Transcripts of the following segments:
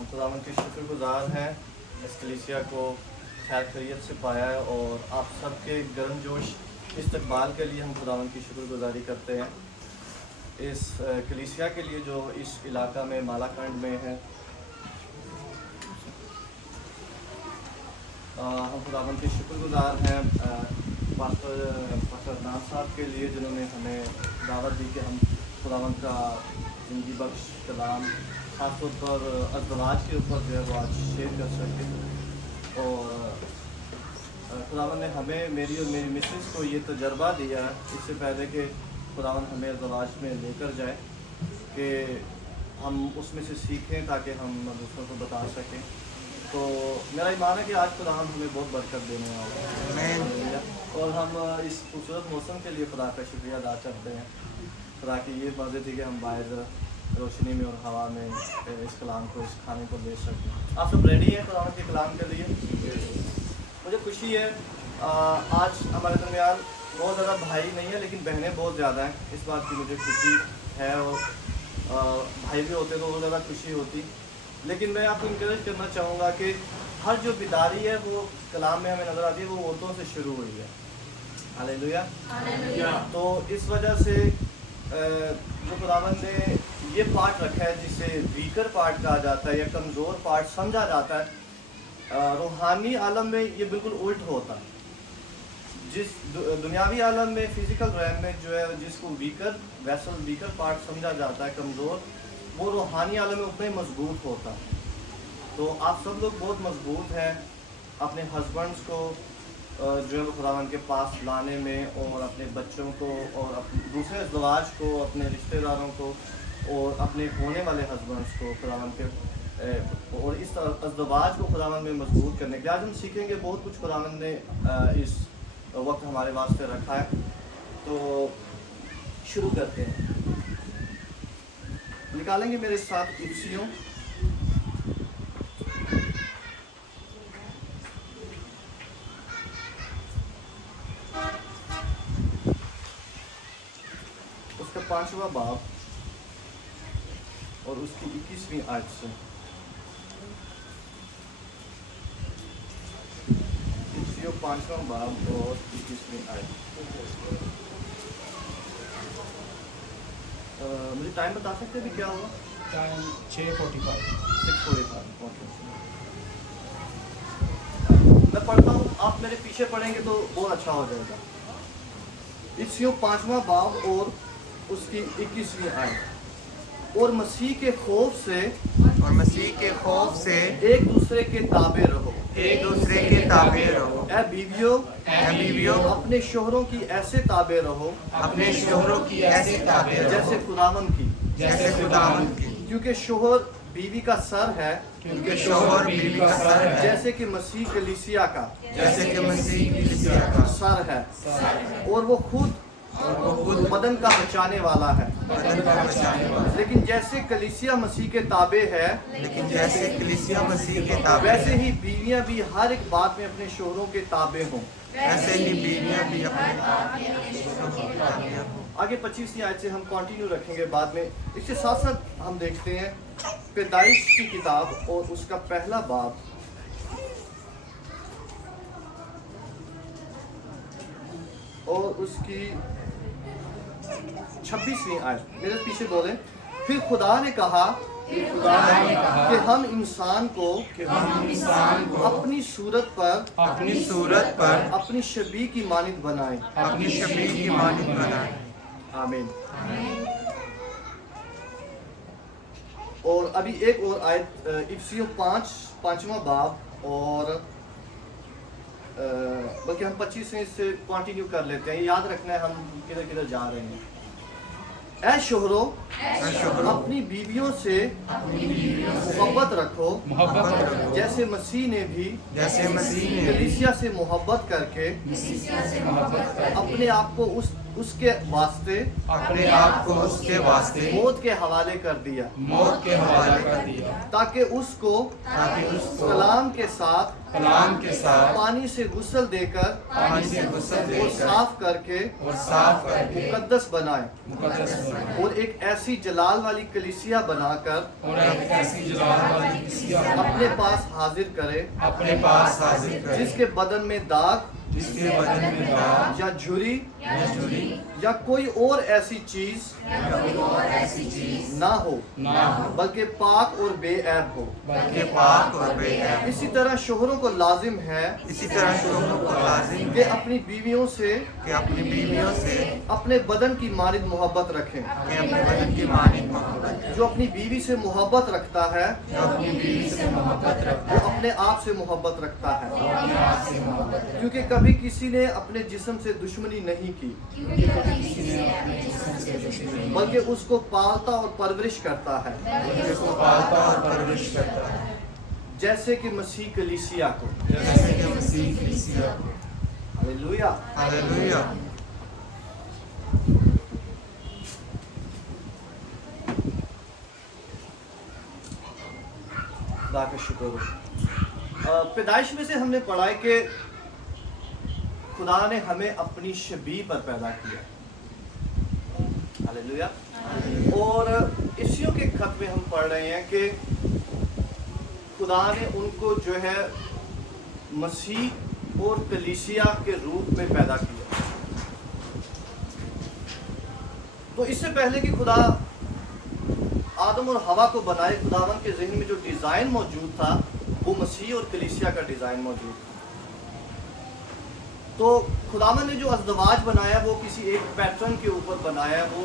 हम खुदावंद के शुक्रगुजार हैं इस कलीसिया को खैर खैरियत से पाया है और आप सबके गर्मजोश इस्तकबाल के लिए हम खुदावंद की शुक्रगुजारी करते हैं। इस कलीसिया के लिए जो इस इलाका में मालाकंड में है, हम खुदावंद के शुक्रगुजार हैं पास्टर अदनान साहब के लिए जिन्होंने हमें दावत दी कि हम खुदावंद का ज़िंदगी बख्श कलाम खासतौर पर अज़दवाज के ऊपर जो है वो आज शेयर कर सकें। और खुदावंद ने हमें, मेरी और मेरी मिसेस को ये तजर्बा दिया इससे पहले कि खुदावंद हमें अज़दवाज में लेकर जाए कि हम उसमें से सीखें ताकि हम दूसरों को बता सकें। तो मेरा ईमान है कि आज खुदावंद हमें बहुत बरकत देने वाला है और हम इस खूबसूरत मौसम के लिए खुदा का शुक्रिया अदा करते हैं। खुदा की ये मर्ज़ी थी कि हम बाहर रोशनी में और हवा में इस कलाम को, इस खाने को ले सकें। आप सब रेडी हैं खुदावंद के कलाम के लिए? मुझे खुशी है आज हमारे दरमियान बहुत ज़्यादा भाई नहीं है लेकिन बहनें बहुत ज़्यादा हैं। इस बात की मुझे खुशी है और भाई भी होते तो बहुत ज़्यादा खुशी होती। लेकिन मैं आपको इंकरेज करना चाहूँगा कि हर जो बिदारी है वो कलाम में हमें नज़र आती है वो औरतों से शुरू हुई है। हालेलुया। तो इस वजह से जो खुदावंद ने ये पार्ट रखा है जिसे वीकर पार्ट कहा जाता है या कमज़ोर पार्ट समझा जाता है, रूहानी आलम में ये बिल्कुल उल्ट होता है। जिस दुनियावी आलम में, फिज़िकल रैम में जो है जिसको वीकर पार्ट समझा जाता है, कमज़ोर, वो रूहानी आलम में उतना ही मजबूत होता है। तो आप सब लोग बहुत मजबूत हैं अपने हस्बैंड्स को जो है वो खुदावंद के पास लाने में और अपने बच्चों को और अपने दूसरे अज़दवाज को, अपने रिश्तेदारों को और अपने होने वाले हस्बैंड्स को खुदावंद के और इस अज़दवाज को खुदावंद में मजबूत करने के। आज हम सीखेंगे बहुत कुछ खुदावंद ने इस वक्त हमारे वास्ते रखा है। तो शुरू करते हैं। निकालेंगे मेरे साथ इफ्सियों उसका 5वां बाब और उसकी 21वीं आयत से। इफ्सियों 5वां बाब और 21वीं आयत। मुझे टाइम बता सकते हैं भी क्या होगा? टाइम 6:45। 6:45। ओके, मैं पढ़ता हूँ, आप मेरे पीछे पढ़ेंगे तो बहुत अच्छा हो जाएगा। इफ्सियों 5वां बाब और उसकी 21वीं आयत। और मसीह के खौफ से एक दूसरे के ताबे रहो। ए बीवियों अपने शोहरों की ऐसे ताबे रहो जैसे खुदावंद की, क्योंकि शोहर बीवी का सर है, जैसे कि मसीह कलीसिया का सर है, और वो खुद बदन का बचाने वाला है। लेकिन जैसे कलीसिया मसीह के ताबे है, वैसे ही बीवियां भी हर एक बात में अपने शोहरों के ताबे हों। आगे 25वीं आयत से हम कंटिन्यू रखेंगे बाद में। इसके साथ साथ हम देखते हैं पैदाइश की किताब और उसका पहला बाब और उसकी 26वीं आयत। मेरे पीछे बोले, फिर खुदा ने कहा कि हम इंसान को अपनी सूरत पर अपनी शबीह की मानित बनाएं। आमीन। और अभी एक और आयत, इफ्सियों 5वां बाब और बल्कि हम 25वें से कंटिन्यू कर लेते हैं। याद रखना है हम किधर किधर जा रहे हैं। ऐ शोहरों अपनी बीवियों से मोहब्बत रखो जैसे मसीह ने भी कलीसिया से मोहब्बत करके अपने आप को उसके वास्ते मौत के हवाले कर दिया, ताकि उसको कलाम के साथ पानी से गुस्ल देकर और साफ करके मुकद्दस बनाए और एक ऐसी जलाल वाली कलीसिया बनाकर अपने पास हाजिर करे, अपने पास हाजिर करे, जिसके बदन में दाग जिसके बदन में दाग या झुर्री या झुर्री या कोई और ऐसी चीज ना हो, ना हो, बल्कि पाक और बेऐब हो। बल्कि पाक और बेऐब। इसी तरह शोहरों को लाजिम है इसी तरह शोहरों को लाजिम कि अपनी बीवियों से कि अपनी बीवियों से अपने बदन की मानिद मोहब्बत रखें। कि अपने बदन की मानिद मोहब्बत, जो अपनी बीवी से मोहब्बत रखता है जो अपनी बीवी से मोहब्बत रखता वो अपने आप से मोहब्बत रखता है, है, अपने आप से मोहब्बत रखता क्योंकि कभी किसी ने अपने जिस्म से दुश्मनी नहीं की, बल्कि उसको पालता और परवरिश करता है, है, उसको पालता और परवरिश करता है, जैसे कि मसीह कलीसिया को। जैसे कि मसीह कलीसिया को। हालेलुया। हालेलुया। खुदा का शुक्र हो। पैदाइश में से हमने पढ़ा है कि खुदा ने हमें अपनी शबीह पर पैदा किया। हालेलुया। और इसियों के खत में हम पढ़ रहे हैं कि खुदा ने उनको जो है मसीह और कलीसिया के रूप में पैदा किया। तो इससे पहले कि खुदा आदम और हवा को बनाए, खुदावन के ज़हन में जो डिज़ाइन मौजूद था वो मसीह और कलीसिया का डिज़ाइन मौजूद था। तो खुदावन ने जो अज़दवाज बनाया वो किसी एक पैटर्न के ऊपर बनाया, वो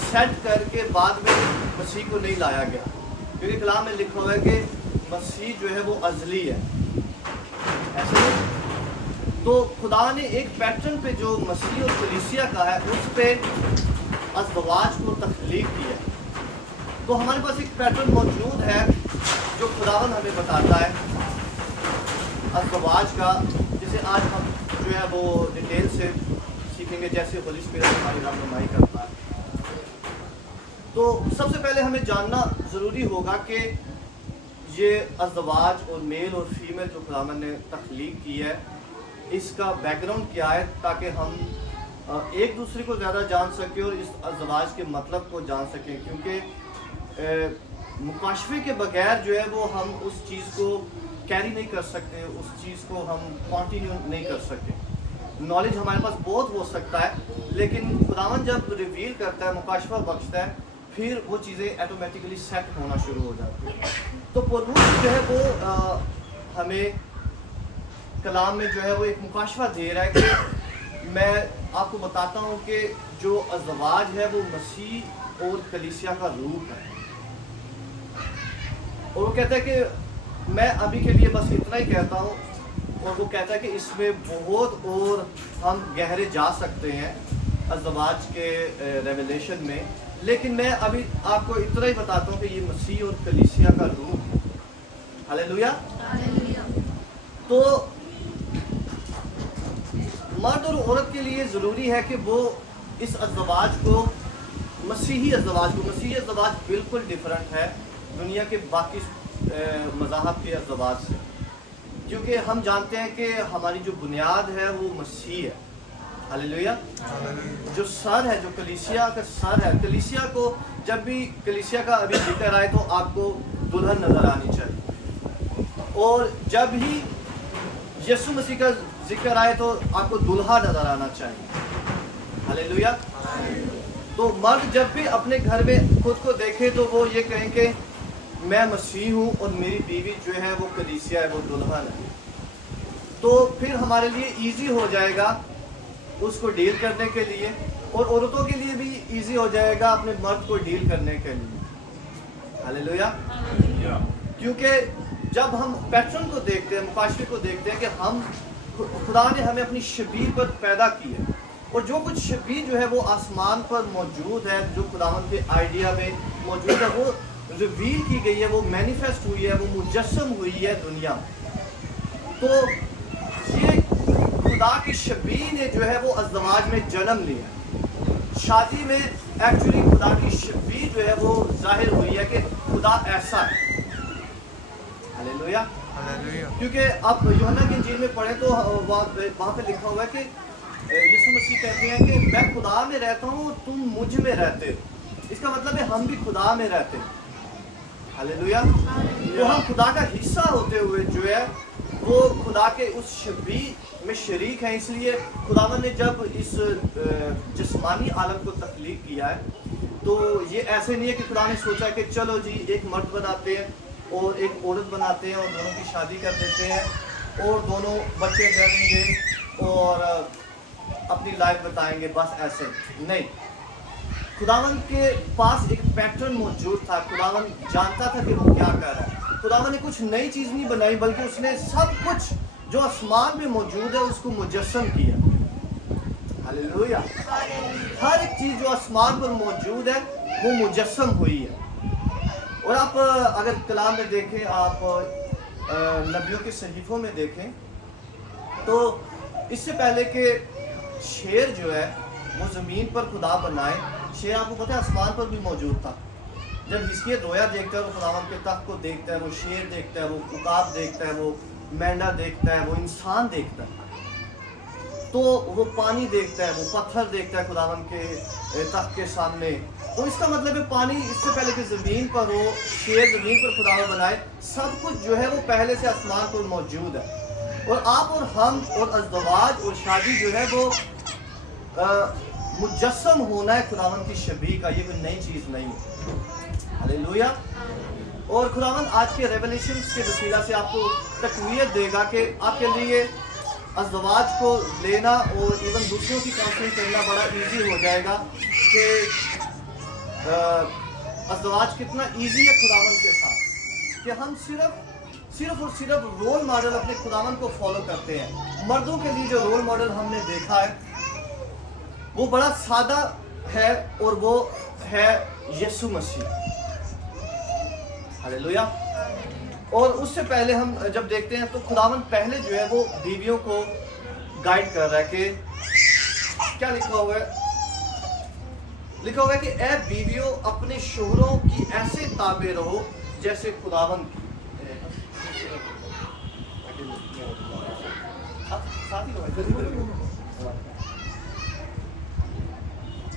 सेट करके बाद में मसीह को नहीं लाया गया, क्योंकि कलाम में लिखा हुआ है कि मसीह जो है वो अज़ली है, ऐसे नहीं। तो खुदा ने एक पैटर्न पे जो मसीह और कलीसिया का है उस पे अज़दवाज को तख्लीक किया। तो हमारे पास एक पैटर्न मौजूद है जो खुदावन हमें बताता है अज़दवाज का, जिसे आज हम जो है वो डिटेल से सीखेंगे, जैसे होली स्पिरिट हमारी रहनुमाई करता है। तो सबसे पहले हमें जानना ज़रूरी होगा कि ये अज़दवाज और मेल और फीमेल जो खुदावन ने तख्लीक की है इसका बैकग्राउंड क्या है, ताकि हम एक दूसरे को ज़्यादा जान सकें और इस अज़दवाज के मतलब को जान सकें। क्योंकि मुकाशफे के बगैर जो है वो हम उस चीज़ को कैरी नहीं कर सकते, उस चीज़ को हम कंटिन्यू नहीं कर सकते। नॉलेज हमारे पास बहुत हो सकता है, लेकिन खुदावन जब रिवील करता है, मुकाशफा बख्शता है, फिर वो चीज़ें ऑटोमेटिकली सेट होना शुरू हो जाती है। तो पुररूह जो है वो हमें कलाम में जो है वो एक मुकाशफा दे रहा है कि मैं आपको बताता हूँ कि जो अज़दवाज है वो मसीह और कलीसिया का रूप है। और वो कहता है कि मैं अभी के लिए बस इतना ही कहता हूँ, और वो कहता है कि इसमें बहुत और हम गहरे जा सकते हैं अज़दवाज के रेवलेशन में, लेकिन मैं अभी आपको इतना ही बताता हूँ कि ये मसीह और कलीसिया का रूप है। हालेलुया। तो मर्द और औरत के लिए ज़रूरी है कि वो इस अज़दवाज को, मसीही अज़दवाज बिल्कुल डिफरेंट है दुनिया के बाकी मज़ाहब के अज़दवाज से, क्योंकि हम जानते हैं कि हमारी जो बुनियाद है वो मसीह है। हालेलुया। जो सर है, जो कलीसिया का सर है, कलीसिया को जब भी कलीसिया का अभी जिक्र आए तो आपको दुल्हन नज़र आनी चाहिए, और जब ही यीशु मसीह का जिक्र आए तो आपको दुल्हा नज़र आना चाहिए। हालेलुया। तो मर्द जब भी अपने घर में खुद को देखे तो वो ये कहें कि मैं मसीह हूँ और मेरी बीवी जो है वो कलीसिया है, वो दुल्हन है। तो फिर हमारे लिए इजी हो जाएगा उसको डील करने के लिए, और औरतों के लिए भी इजी हो जाएगा अपने मर्द को डील करने के लिए। हालेलुया। क्योंकि जब हम पैटर्न को देखते हैं, मुकाशफे को देखते हैं कि हम खुदा ने हमें अपनी शबीह पर पैदा की है, और जो कुछ शबीह जो है वो आसमान पर मौजूद है, जो खुदावंद के आइडिया में मौजूद है, वो रिवील की गई है, वो मैनिफेस्ट हुई है, वो मुजस्सम हुई है दुनिया में। तो ये खुदा की शबीह ने जो है वो अज़दवाज में जन्म लिया। शादी में एक्चुअली खुदा की शबीह जो है वो जाहिर हुई है कि खुदा ऐसा है। हालेलुया। क्योंकि आप यूहन्ना की इंजील में पढ़ें तो वहाँ पे लिखा हुआ है कि यीशु मसीह कहते हैं कि मैं खुदा में रहता हूँ, तुम मुझ में रहते हो। इसका मतलब है हम भी खुदा में रहते हैं। हालेलुया। तो हम खुदा का हिस्सा होते हुए जो है वो खुदा के उस शबी में शरीक हैं। इसलिए खुदावन ने जब इस जिस्मानी आलम को तख्लीक किया है तो ये ऐसे नहीं है कि खुदा ने सोचा कि चलो जी एक मर्द बनाते हैं और एक औरत बनाते हैं और दोनों की शादी कर देते हैं और दोनों बच्चे करेंगे और अपनी लाइफ बताएंगे, बस ऐसे नहीं। खुदावन के पास एक पैटर्न मौजूद था। खुदावन जानता था कि वो क्या कर रहा है। खुदावन ने कुछ नई चीज़ नहीं बनाई बल्कि उसने सब कुछ जो आसमान में मौजूद है उसको मुजस्सम किया। हालेलुया। हर एक चीज़ जो आसमान पर मौजूद है वो मुजस्सम हुई है। और आप अगर कलाम में देखें, आप नबियों के सहीफों में देखें तो इससे पहले कि शेर जो है वो ज़मीन पर खुदा बनाए, शेर आपको पता है आसमान पर भी मौजूद था। जब हिजकिय्याह रोया देखता है, वो खुदावन के तख्त को देखता है, वो शेर देखता है, वो उकाब देखता है, वो मेंढा देखता है, वो इंसान देखता है, तो वो पानी देखता है, वो पत्थर देखता है खुदावन के तख्त के सामने। तो इसका मतलब है पानी इससे पहले कि ज़मीन पर हो, शेर ज़मीन पर खुदावन बनाए, सब कुछ जो है वो पहले से आसमान पर मौजूद है। और आप और हम और अज़दवाज और शादी जो है वो मुजस्सम होना है खुदावन की शबीह का। ये कोई नई चीज़ नहीं है। हालेलुया। और खुदावन आज के रेवलेशंस के वसीला से आपको तक़वियत देगा कि आपके लिए अज़दवाज को लेना और इवन दूसरों की काउंसलिंग करना बड़ा इजी हो जाएगा कि अज़दवाज कितना इजी है खुदावन के साथ, कि हम सिर्फ और सिर्फ रोल मॉडल अपने खुदावन को फॉलो करते हैं। मर्दों के लिए जो रोल मॉडल हमने देखा है वो बड़ा सादा है और वो है यीशु मसीह। हालेलुया। और उससे पहले हम जब देखते हैं तो खुदावन पहले जो है वो बीवियों को गाइड कर रहा है कि क्या लिखा हुआ है, लिखा हुआ है कि ए बीवियों अपने शोहरों की ऐसे ताबे रहो जैसे खुदावन की।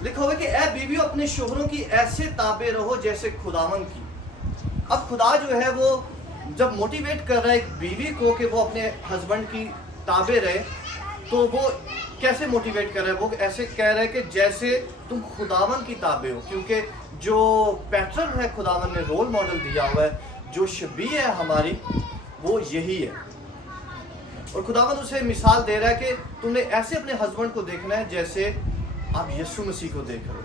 लिखा हुआ है कि ए बीवियों अपने शोहरों की ऐसे ताबे रहो जैसे खुदावन की। अब खुदा जो है वो जब मोटिवेट कर रहा है एक बीवी को कि वो अपने हस्बैंड की ताबे रहे, तो वो कैसे मोटिवेट कर रहा है? वो ऐसे कह रहा है कि जैसे तुम खुदावन की ताबे हो, क्योंकि जो पैटर्न है खुदावन ने रोल मॉडल दिया हुआ है, जो शबीह है हमारी, वो यही है। और खुदावन उसे मिसाल दे रहा है कि तुमने ऐसे अपने हस्बैंड को देखना है जैसे आप यीशु मसीह को देख रहे हो।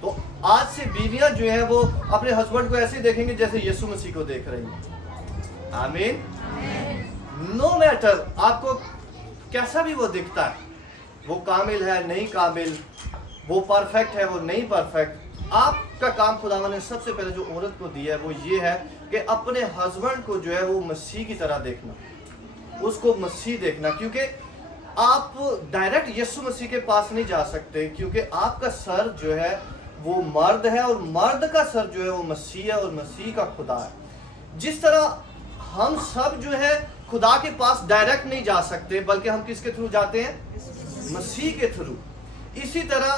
तो आज से बीवियां जो है वो अपने हस्बैंड को ऐसे देखेंगे जैसे यीशु मसीह को देख रही हैं। आमीन। नो मैटर आपको कैसा भी वो दिखता है, वो कामिल है नहीं कामिल, वो परफेक्ट है वो नहीं परफेक्ट, आपका काम खुदावन ने सबसे पहले जो औरत को दिया है वो ये है कि अपने हस्बैंड को जो है वो मसीह की तरह देखना, उसको मसीह देखना। क्योंकि आप डायरेक्ट यीशु मसीह के पास नहीं जा सकते, क्योंकि आपका सर जो है वो मर्द है और मर्द का सर जो है वो मसीह है और मसीह का खुदा है। जिस तरह हम सब जो है खुदा के पास डायरेक्ट नहीं जा सकते, बल्कि हम किसके थ्रू जाते हैं? मसीह के थ्रू। इसी तरह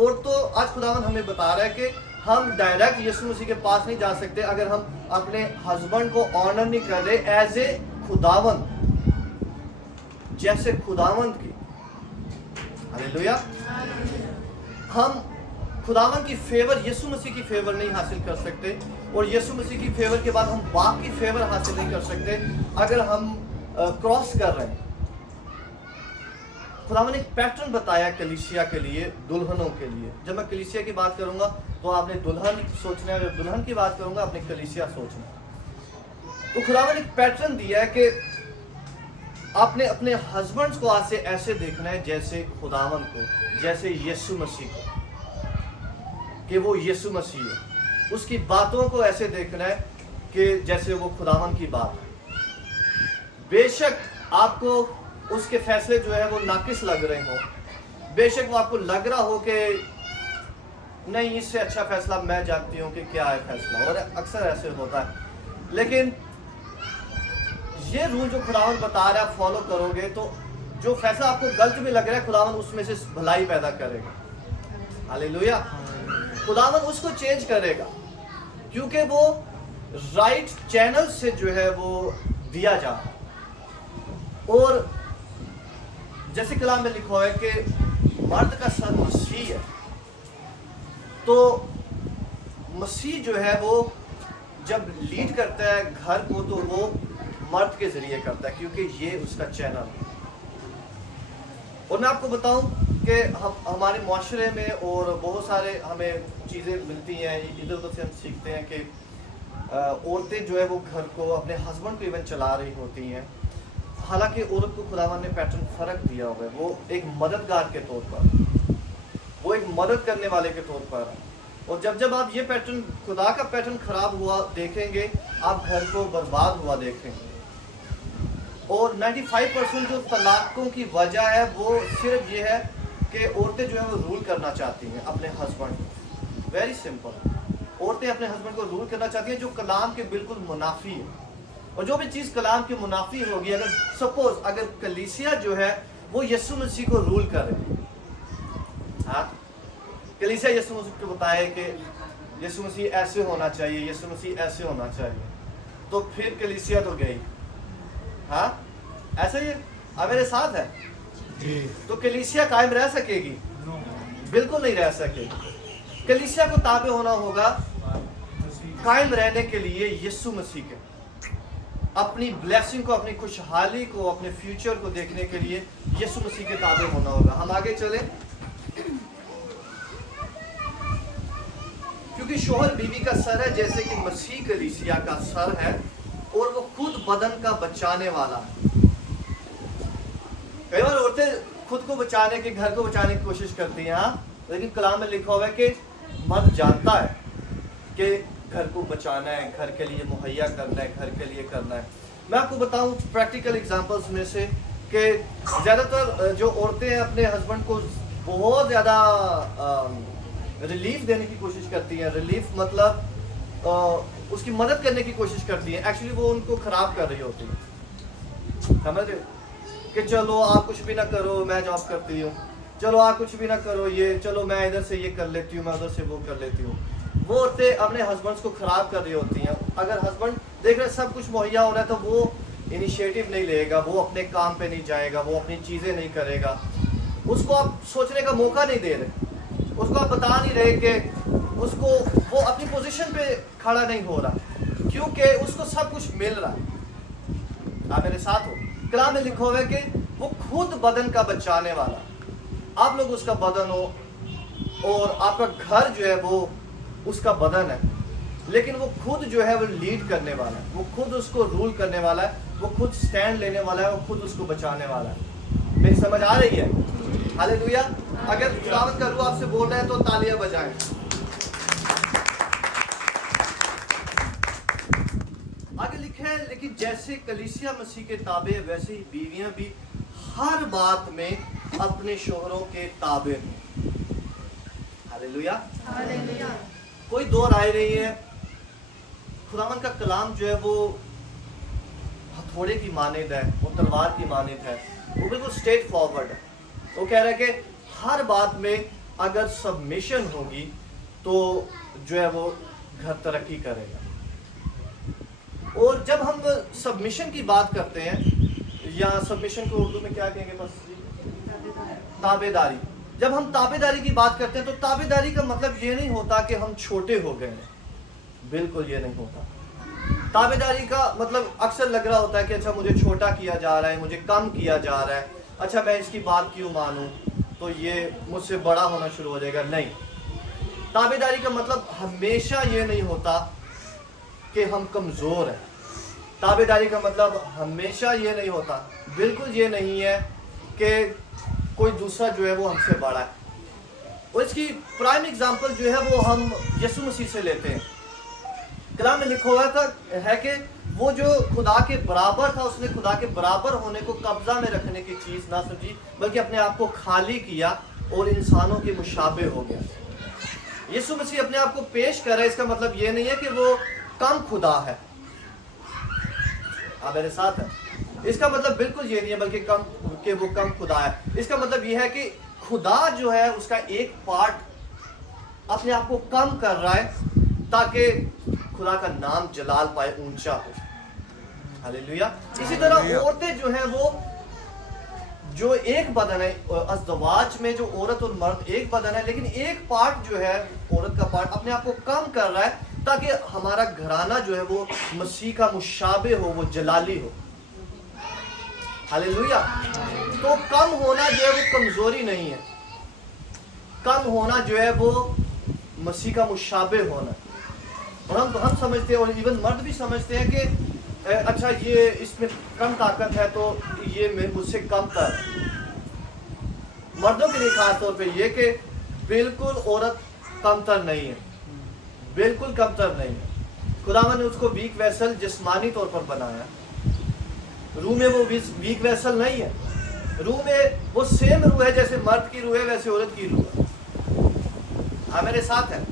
और तो आज खुदावन हमें बता रहा है कि हम डायरेक्ट यीशु मसीह के पास नहीं जा सकते अगर हम अपने हस्बैंड को ऑनर नहीं कर रहे एज ए खुदावन, जैसे खुदावन की। हालेलुया। हम खुदावन की फेवर, यीशु मसीह की फेवर नहीं हासिल कर सकते, और यीशु मसीह की फेवर के बाद हम बाप की फेवर हासिल नहीं कर सकते अगर हम क्रॉस कर रहे हैं। खुदावन ने एक पैटर्न बताया कलीसिया के लिए, दुल्हनों के लिए। जब मैं कलीसिया की बात करूंगा तो आपने दुल्हन सोचना है, जब दुल्हन की बात करूंगा आपने कलीसिया सोचना है। तो खुदावन ने एक पैटर्न दिया है कि आपने अपने हस्बैंड्स को आज से ऐसे देखना है जैसे खुदावन को, जैसे यीशु मसीह को, कि वो यीशु मसीह है। उसकी बातों को ऐसे देखना है कि जैसे वो खुदावन की बात है। बेशक आपको उसके फैसले जो है वो नाकिस लग रहे हो, बेशक वो आपको लग रहा हो कि नहीं इससे अच्छा फैसला मैं जानती हूँ कि क्या है फैसला, और अक्सर ऐसे होता है। लेकिन ये रूल जो खुदावन बता रहा है फॉलो करोगे तो जो फैसला आपको गलत भी लग रहा है खुदावन उसमें से भलाई पैदा करेगा। हालेलुया। खुदावन उसको चेंज करेगा, क्योंकि वो राइट चैनल से जो है वो दिया जाए। और जैसे कलाम में लिखा है कि मर्द का सर मसीह है, तो मसीह जो है वो जब लीड करता है घर को तो वो मर्द के जरिए करता है, क्योंकि ये उसका चैनल है। और मैं आपको बताऊं कि हम हमारे माशरे में और बहुत सारे हमें चीज़ें मिलती हैं, इधर उधर से हम सीखते हैं कि औरतें जो है वो घर को अपने हस्बैंड को इवन चला रही होती हैं। हालांकि औरत को खुदावन ने पैटर्न फ़र्क दिया हुआ है, वो एक मददगार के तौर पर, वो एक मदद करने वाले के तौर पर। और जब जब आप ये पैटर्न, खुदा का पैटर्न ख़राब हुआ देखेंगे, आप घर को बर्बाद हुआ देखेंगे। और 95% जो तलाक़ों की वजह है वो सिर्फ ये है कि औरतें जो है वो रूल करना चाहती हैं अपने हस्बैंड को। वेरी सिंपल, औरतें अपने हस्बैंड को रूल करना चाहती हैं, जो कलाम के बिल्कुल मुनाफी है। और जो भी चीज़ कलाम के मुनाफी होगी, अगर सपोज अगर कलीसिया जो है वो यीशु मसीह को रूल करे, हाँ, कलीसिया यीशु मसीह को बताए कि यीशु मसीह ऐसे होना चाहिए, यीशु मसीह ऐसे होना चाहिए, तो फिर कलीसिया तो गई। हाँ, ऐसा ही अब मेरे साथ है, तो कलीसिया कायम रह सकेगी? बिल्कुल नहीं रह सकेगी। कलीसिया को ताबे होना होगा कायम रहने के लिए यीशु मसीह के, अपनी ब्लेसिंग को, अपनी खुशहाली को, अपने फ्यूचर को देखने के लिए यीशु मसीह के ताबे होना होगा। हम आगे चले, क्योंकि शोहर बीवी का सर है जैसे कि मसीह कलीसिया का सर है, और वो खुद बदन का बचाने वाला है। कई बार औरतें खुद को बचाने के, घर को बचाने की कोशिश करती हैं, हाँ, लेकिन कलाम में लिखा हुआ है कि मर्द जानता है कि घर को बचाना है, घर के लिए मुहैया करना है, घर के लिए करना है। मैं आपको बताऊं प्रैक्टिकल एग्जांपल्स में से कि ज़्यादातर जो औरतें अपने हस्बैंड को बहुत ज़्यादा रिलीफ देने की कोशिश करती हैं, रिलीफ मतलब उसकी मदद करने की कोशिश करती हैं, एक्चुअली वो उनको ख़राब कर रही होती है। समझ रहे कि चलो आप कुछ भी ना करो, मैं जॉब करती हूँ, चलो आप कुछ भी ना करो, ये चलो मैं इधर से ये कर लेती हूँ, मैं उधर से वो कर लेती हूँ। वो औरतें अपने हस्बैंड्स को ख़राब कर रही होती हैं। अगर हस्बैंड देख रहे सब कुछ मुहैया हो रहा है तो वो इनिशिएटिव नहीं लेगा, वो अपने काम पे नहीं जाएगा, वो अपनी चीज़ें नहीं करेगा, उसको आप सोचने का मौका नहीं दे रहे, उसको आप बता नहीं रहे कि उसको वो अपनी पोजीशन पे खड़ा नहीं हो रहा, क्योंकि उसको सब कुछ मिल रहा है। आप मेरे साथ हो, कलाम में लिखा हुआ है कि वो खुद बदन का बचाने वाला, आप लोग उसका बदन हो और आपका घर जो है वो उसका बदन है, लेकिन वो खुद जो है वो लीड करने वाला है, वो खुद उसको रूल करने वाला है, वो खुद स्टैंड लेने वाला है, वो खुद उसको बचाने वाला है। मेरी समझ आ रही है? हालेलुया। अगर खुदावंद का रूह आपसे बोल रहा है तो तालियां बजाएं। आगे लिखे है, लेकिन जैसे कलीसिया मसीह के ताबे वैसे ही बीवियां भी हर बात में अपने शोहरों के ताबे हों। हालेलुया। हालेलुया। कोई दो राय नहीं है। खुदावंद का कलाम जो है वो हथौड़े की मानिंद है, वो तलवार की मानिंद है, वो बिल्कुल स्ट्रेट फॉरवर्ड है। वो कह रहा है कि हर बात में अगर सबमिशन होगी तो जो है वो घर तरक्की करेगा। और जब हम सबमिशन की बात करते हैं, या सबमिशन को उर्दू में क्या कहेंगे, बस ताबेदारी। जब हम ताबेदारी की बात करते हैं तो ताबेदारी का मतलब ये नहीं होता कि हम छोटे हो गए हैं, बिल्कुल ये नहीं होता। ताबेदारी का मतलब अक्सर लग रहा होता है कि अच्छा मुझे छोटा किया जा रहा है, मुझे कम किया जा रहा है, अच्छा मैं इसकी बात क्यों मानूं, तो ये मुझसे बड़ा होना शुरू हो जाएगा। नहीं, ताबेदारी का मतलब हमेशा ये नहीं होता कि हम कमज़ोर हैं। ताबेदारी का मतलब हमेशा ये नहीं होता, बिल्कुल ये नहीं है कि कोई दूसरा जो है वो हमसे बड़ा है। और इसकी प्राइम एग्जांपल जो है वो हम यीशु मसीह से लेते हैं। कलाम में लिखा हुआ था है कि वो जो खुदा के बराबर था, उसने खुदा के बराबर होने को कब्जा में रखने की चीज़ ना समझी, बल्कि अपने आप को खाली किया और इंसानों के मुशाबे हो गया। यीशु मसीह अपने आप को पेश कर रहा है, इसका मतलब ये नहीं है कि वो कम खुदा है। आप मेरे साथ है? इसका मतलब बिल्कुल ये नहीं है, बल्कि वो कम खुदा है। इसका मतलब ये है कि खुदा जो है उसका एक पार्ट अपने आप को कम कर रहा है ताकि खुदा का नाम जलाल पाए, ऊंचा हो। हालेलुया। इसी तरह औरतें जो हैं वो जो एक बदन है, अज़दवाज में जो औरत और मर्द एक बदन है, लेकिन एक पार्ट जो है औरत का पार्ट अपने आप को कम कर रहा है ताकि हमारा घराना जो है वो मसीह का मुशाबे हो, वो जलाली हो। हालेलुया। तो कम होना जो है वो कमजोरी नहीं है, कम होना जो है वो मसीह का मुशाबे होना। और हम समझते हैं, और इवन मर्द भी समझते हैं कि अच्छा ये इसमें कम ताकत है तो ये मुझसे कम तर। मर्दों के लिए खास तौर पे ये कि बिल्कुल औरत कमतर नहीं है, बिल्कुल कमतर नहीं है। खुदावन ने उसको वीक वेसल जिस्मानी तौर पर बनाया। रूह में वो वीक वेसल नहीं है, रूह में वो सेम रूह है, जैसे मर्द की रूह है वैसे औरत की रूह है। आप मेरे साथ हैं?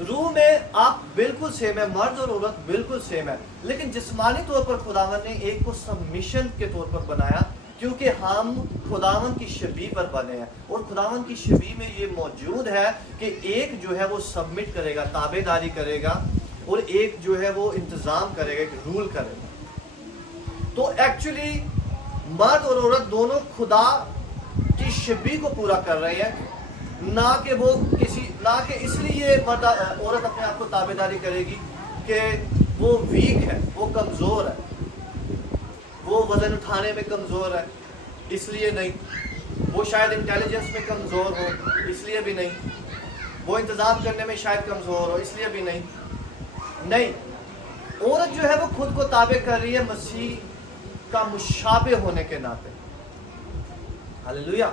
रूह में आप बिल्कुल सेम है, मर्द और औरत बिल्कुल सेम है, लेकिन जिस्मानी तौर पर खुदावन ने एक को सबमिशन के तौर पर बनाया, क्योंकि हम खुदावन की शबीह पर बने हैं। और खुदावन की शबीह में ये मौजूद है कि एक जो है वो सबमिट करेगा, ताबेदारी करेगा, और एक जो है वो इंतज़ाम करेगा, एक रूल करेगा। तो एक्चुअली मर्द और औरत दोनों खुदा की शबीह को पूरा कर रहे हैं, ना कि इसलिए मर्द औरत अपने आप को ताबेदारी करेगी कि वो वीक है, वो कमज़ोर है, वो वज़न उठाने में कमज़ोर है, इसलिए नहीं। वो शायद इंटेलिजेंस में कमज़ोर हो, इसलिए भी नहीं। वो इंतज़ाम करने में शायद कमज़ोर हो, इसलिए भी नहीं। नहीं, औरत जो है वो खुद को ताबे कर रही है मसीह का मुशाबे होने के नाते। हालेलुया।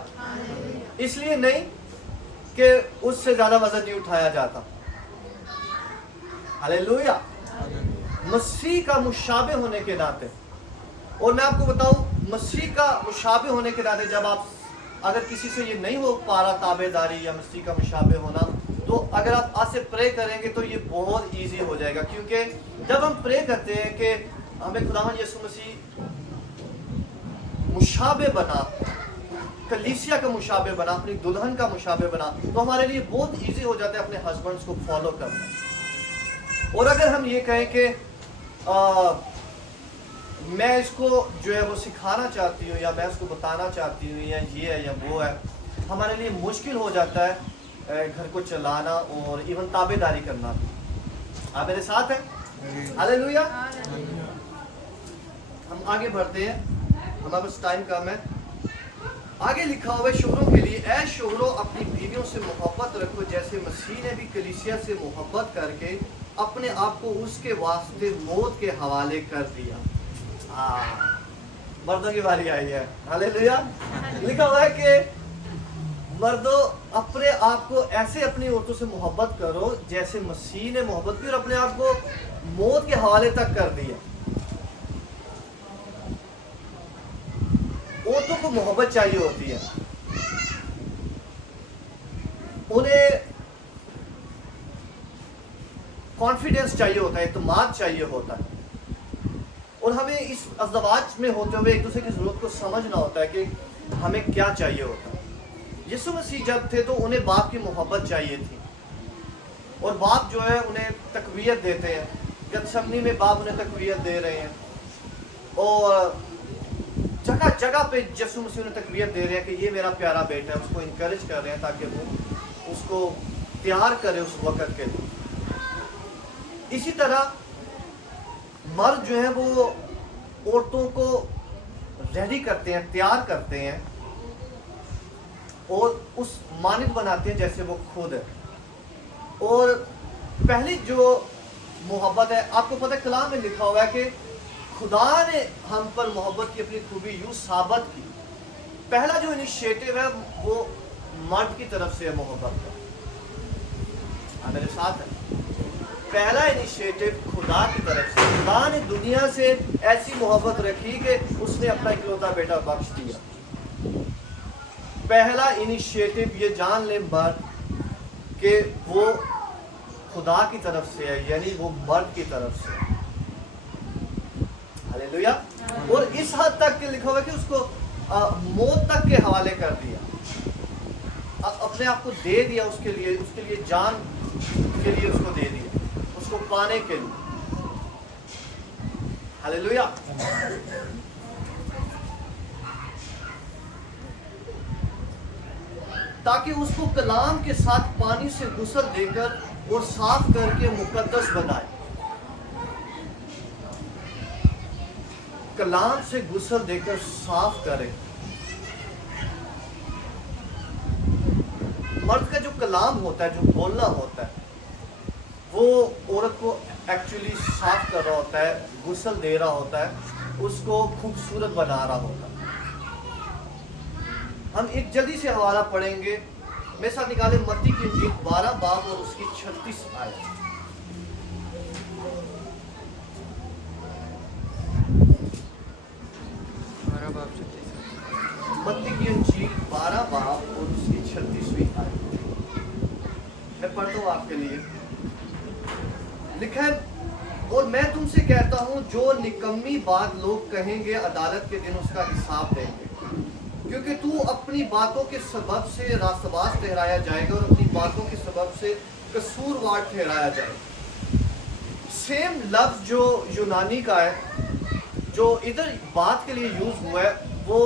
इसलिए नहीं कि उससे ज़्यादा वज़न नहीं उठाया जाता। हालेलुया। मसीह का मुशाबे होने के नाते। और मैं आपको बताऊं, मसीह का मुशाबे होने के नाते जब आप, अगर किसी से ये नहीं हो पा रहा ताबेदारी या मसीह का मुशाबे होना, तो अगर आप आज से प्रे करेंगे तो ये बहुत इजी हो जाएगा। क्योंकि जब हम प्रे करते हैं कि हमें खुदावंद यीशु मसीह मुशाबे बना, कलीसिया का मुशाबे बना, अपनी दुल्हन का मुशाबे बना, तो हमारे लिए बहुत इजी हो जाता है अपने हस्बैंड्स को फॉलो करना। और अगर हम ये कहें कि मैं इसको जो है वो सिखाना चाहती हूँ, या मैं इसको बताना चाहती हूँ, या ये है या वो है, हमारे लिए मुश्किल हो जाता है घर को चलाना और इवन ताबेदारी करना। आप मेरे साथ हैं? हालेलुया। हम आगे बढ़ते हैं, हमारे पास टाइम कम है। आगे लिखा हुआ है शोहरों के लिए, ऐ शोहरों अपनी बीवियों से मोहब्बत रखो जैसे मसीह ने भी कलीसिया से मोहब्बत करके अपने आप को उसके वास्ते मौत के हवाले कर दिया। मर्दों की बारी आई है। हालेलुया। लिखा हुआ है कि मर्दों अपने आप को ऐसे अपनी औरतों से मोहब्बत करो जैसे मसीह ने मोहब्बत की और अपने आप को मौत के हवाले तक कर दिया। औरतों को मोहब्बत चाहिए होती है, उन्हें कॉन्फिडेंस चाहिए होता है, इत्मीनान चाहिए होता है। और हमें इस अज़दवाज में होते हुए एक दूसरे की ज़रूरत को समझना होता है कि हमें क्या चाहिए होता है। यीशु मसीह जब थे तो उन्हें बाप की मोहब्बत चाहिए थी, और बाप जो है उन्हें तकवीयत देते हैं। गतसमनी में बाप उन्हें तकवीयत दे रहे हैं, और जगह जगह पे यीशु मसीह उन्हें तकवीयत दे रहे हैं कि ये मेरा प्यारा बेटा है। उसको इनकरेज कर रहे हैं ताकि वो उसको तैयार करे उस वक़्त के लिए। इसी तरह मर्द जो है वो औरतों को रेडी करते हैं, तैयार करते हैं, और उस मानित बनाते हैं जैसे वो खुद है। और पहली जो मोहब्बत है, आपको पता है कलाम में लिखा हुआ है कि खुदा ने हम पर मोहब्बत की अपनी खूबी यूँ साबित की। पहला जो इनिशिएटिव है वो मर्द की तरफ से है मोहब्बत का। मेरे साथ है? पहला इनिशिएटिव खुदा की तरफ से। खुदा ने दुनिया से ऐसी मोहब्बत रखी कि उसने अपना इकलौता बेटा बख्श दिया। पहला इनिशिएटिव ये जान ले मर्द कि वो खुदा की तरफ से है, यानी वो मर्द की तरफ से। हालेलुया। और इस हद तक के लिखा हुआ है कि उसको मौत तक के हवाले कर दिया, अपने आप को दे दिया उसके लिए जान के लिए उसको दे दिया, उसको पाने के लिए। हालेलुया। ताकि उसको कलाम के साथ पानी से गुस्ल देकर और साफ करके मुकद्दस बनाए। कलाम से गुस्ल देकर साफ करे। मर्द का जो कलाम होता है, जो बोलना होता है, वो औरत को एक्चुअली साफ कर रहा होता है, गुस्ल दे रहा होता है, उसको खूबसूरत बना रहा होता है। हम एक जल्दी से हवाला पढ़ेंगे, मेरे साथ निकाले मत्ती की इंजील 12 बाब और उसकी 36 आयत। मत्ती की इंजील 12 बाब और उसकी 36वीं आयत। मैं पढ़ता हूँ आपके लिए। लिखा है, और मैं तुमसे कहता हूँ, जो निकम्मी बात लोग कहेंगे, अदालत के दिन उसका हिसाब देंगे। क्योंकि तू अपनी बातों के सबब से रास्तबाज ठहराया जाएगा और अपनी बातों के सबब से कसूरवार ठहराया जाएगा। सेम लफ्ज जो यूनानी का है, जो इधर बात के लिए यूज हुआ है, वो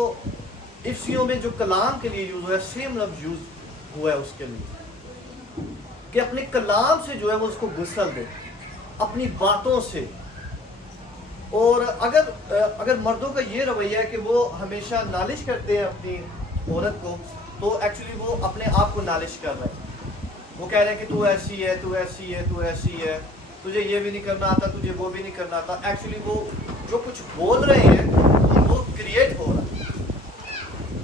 इफ्सियों में जो कलाम के लिए यूज हुआ है, सेम लफ्ज यूज हुआ है उसके लिए, कि अपने कलाम से जो है वो उसको गुस्ल दे, अपनी बातों से। और अगर मर्दों का ये रवैया है कि वो हमेशा नालिश करते हैं अपनी औरत को, तो एक्चुअली वो अपने आप को नालिश कर रहे हैं। वो कह रहे हैं कि तू ऐसी है, तू ऐसी है, तू ऐसी है, तुझे ये भी नहीं करना आता, तुझे वो भी नहीं करना आता। एक्चुअली वो जो कुछ बोल रहे हैं वो क्रिएट हो रहा है।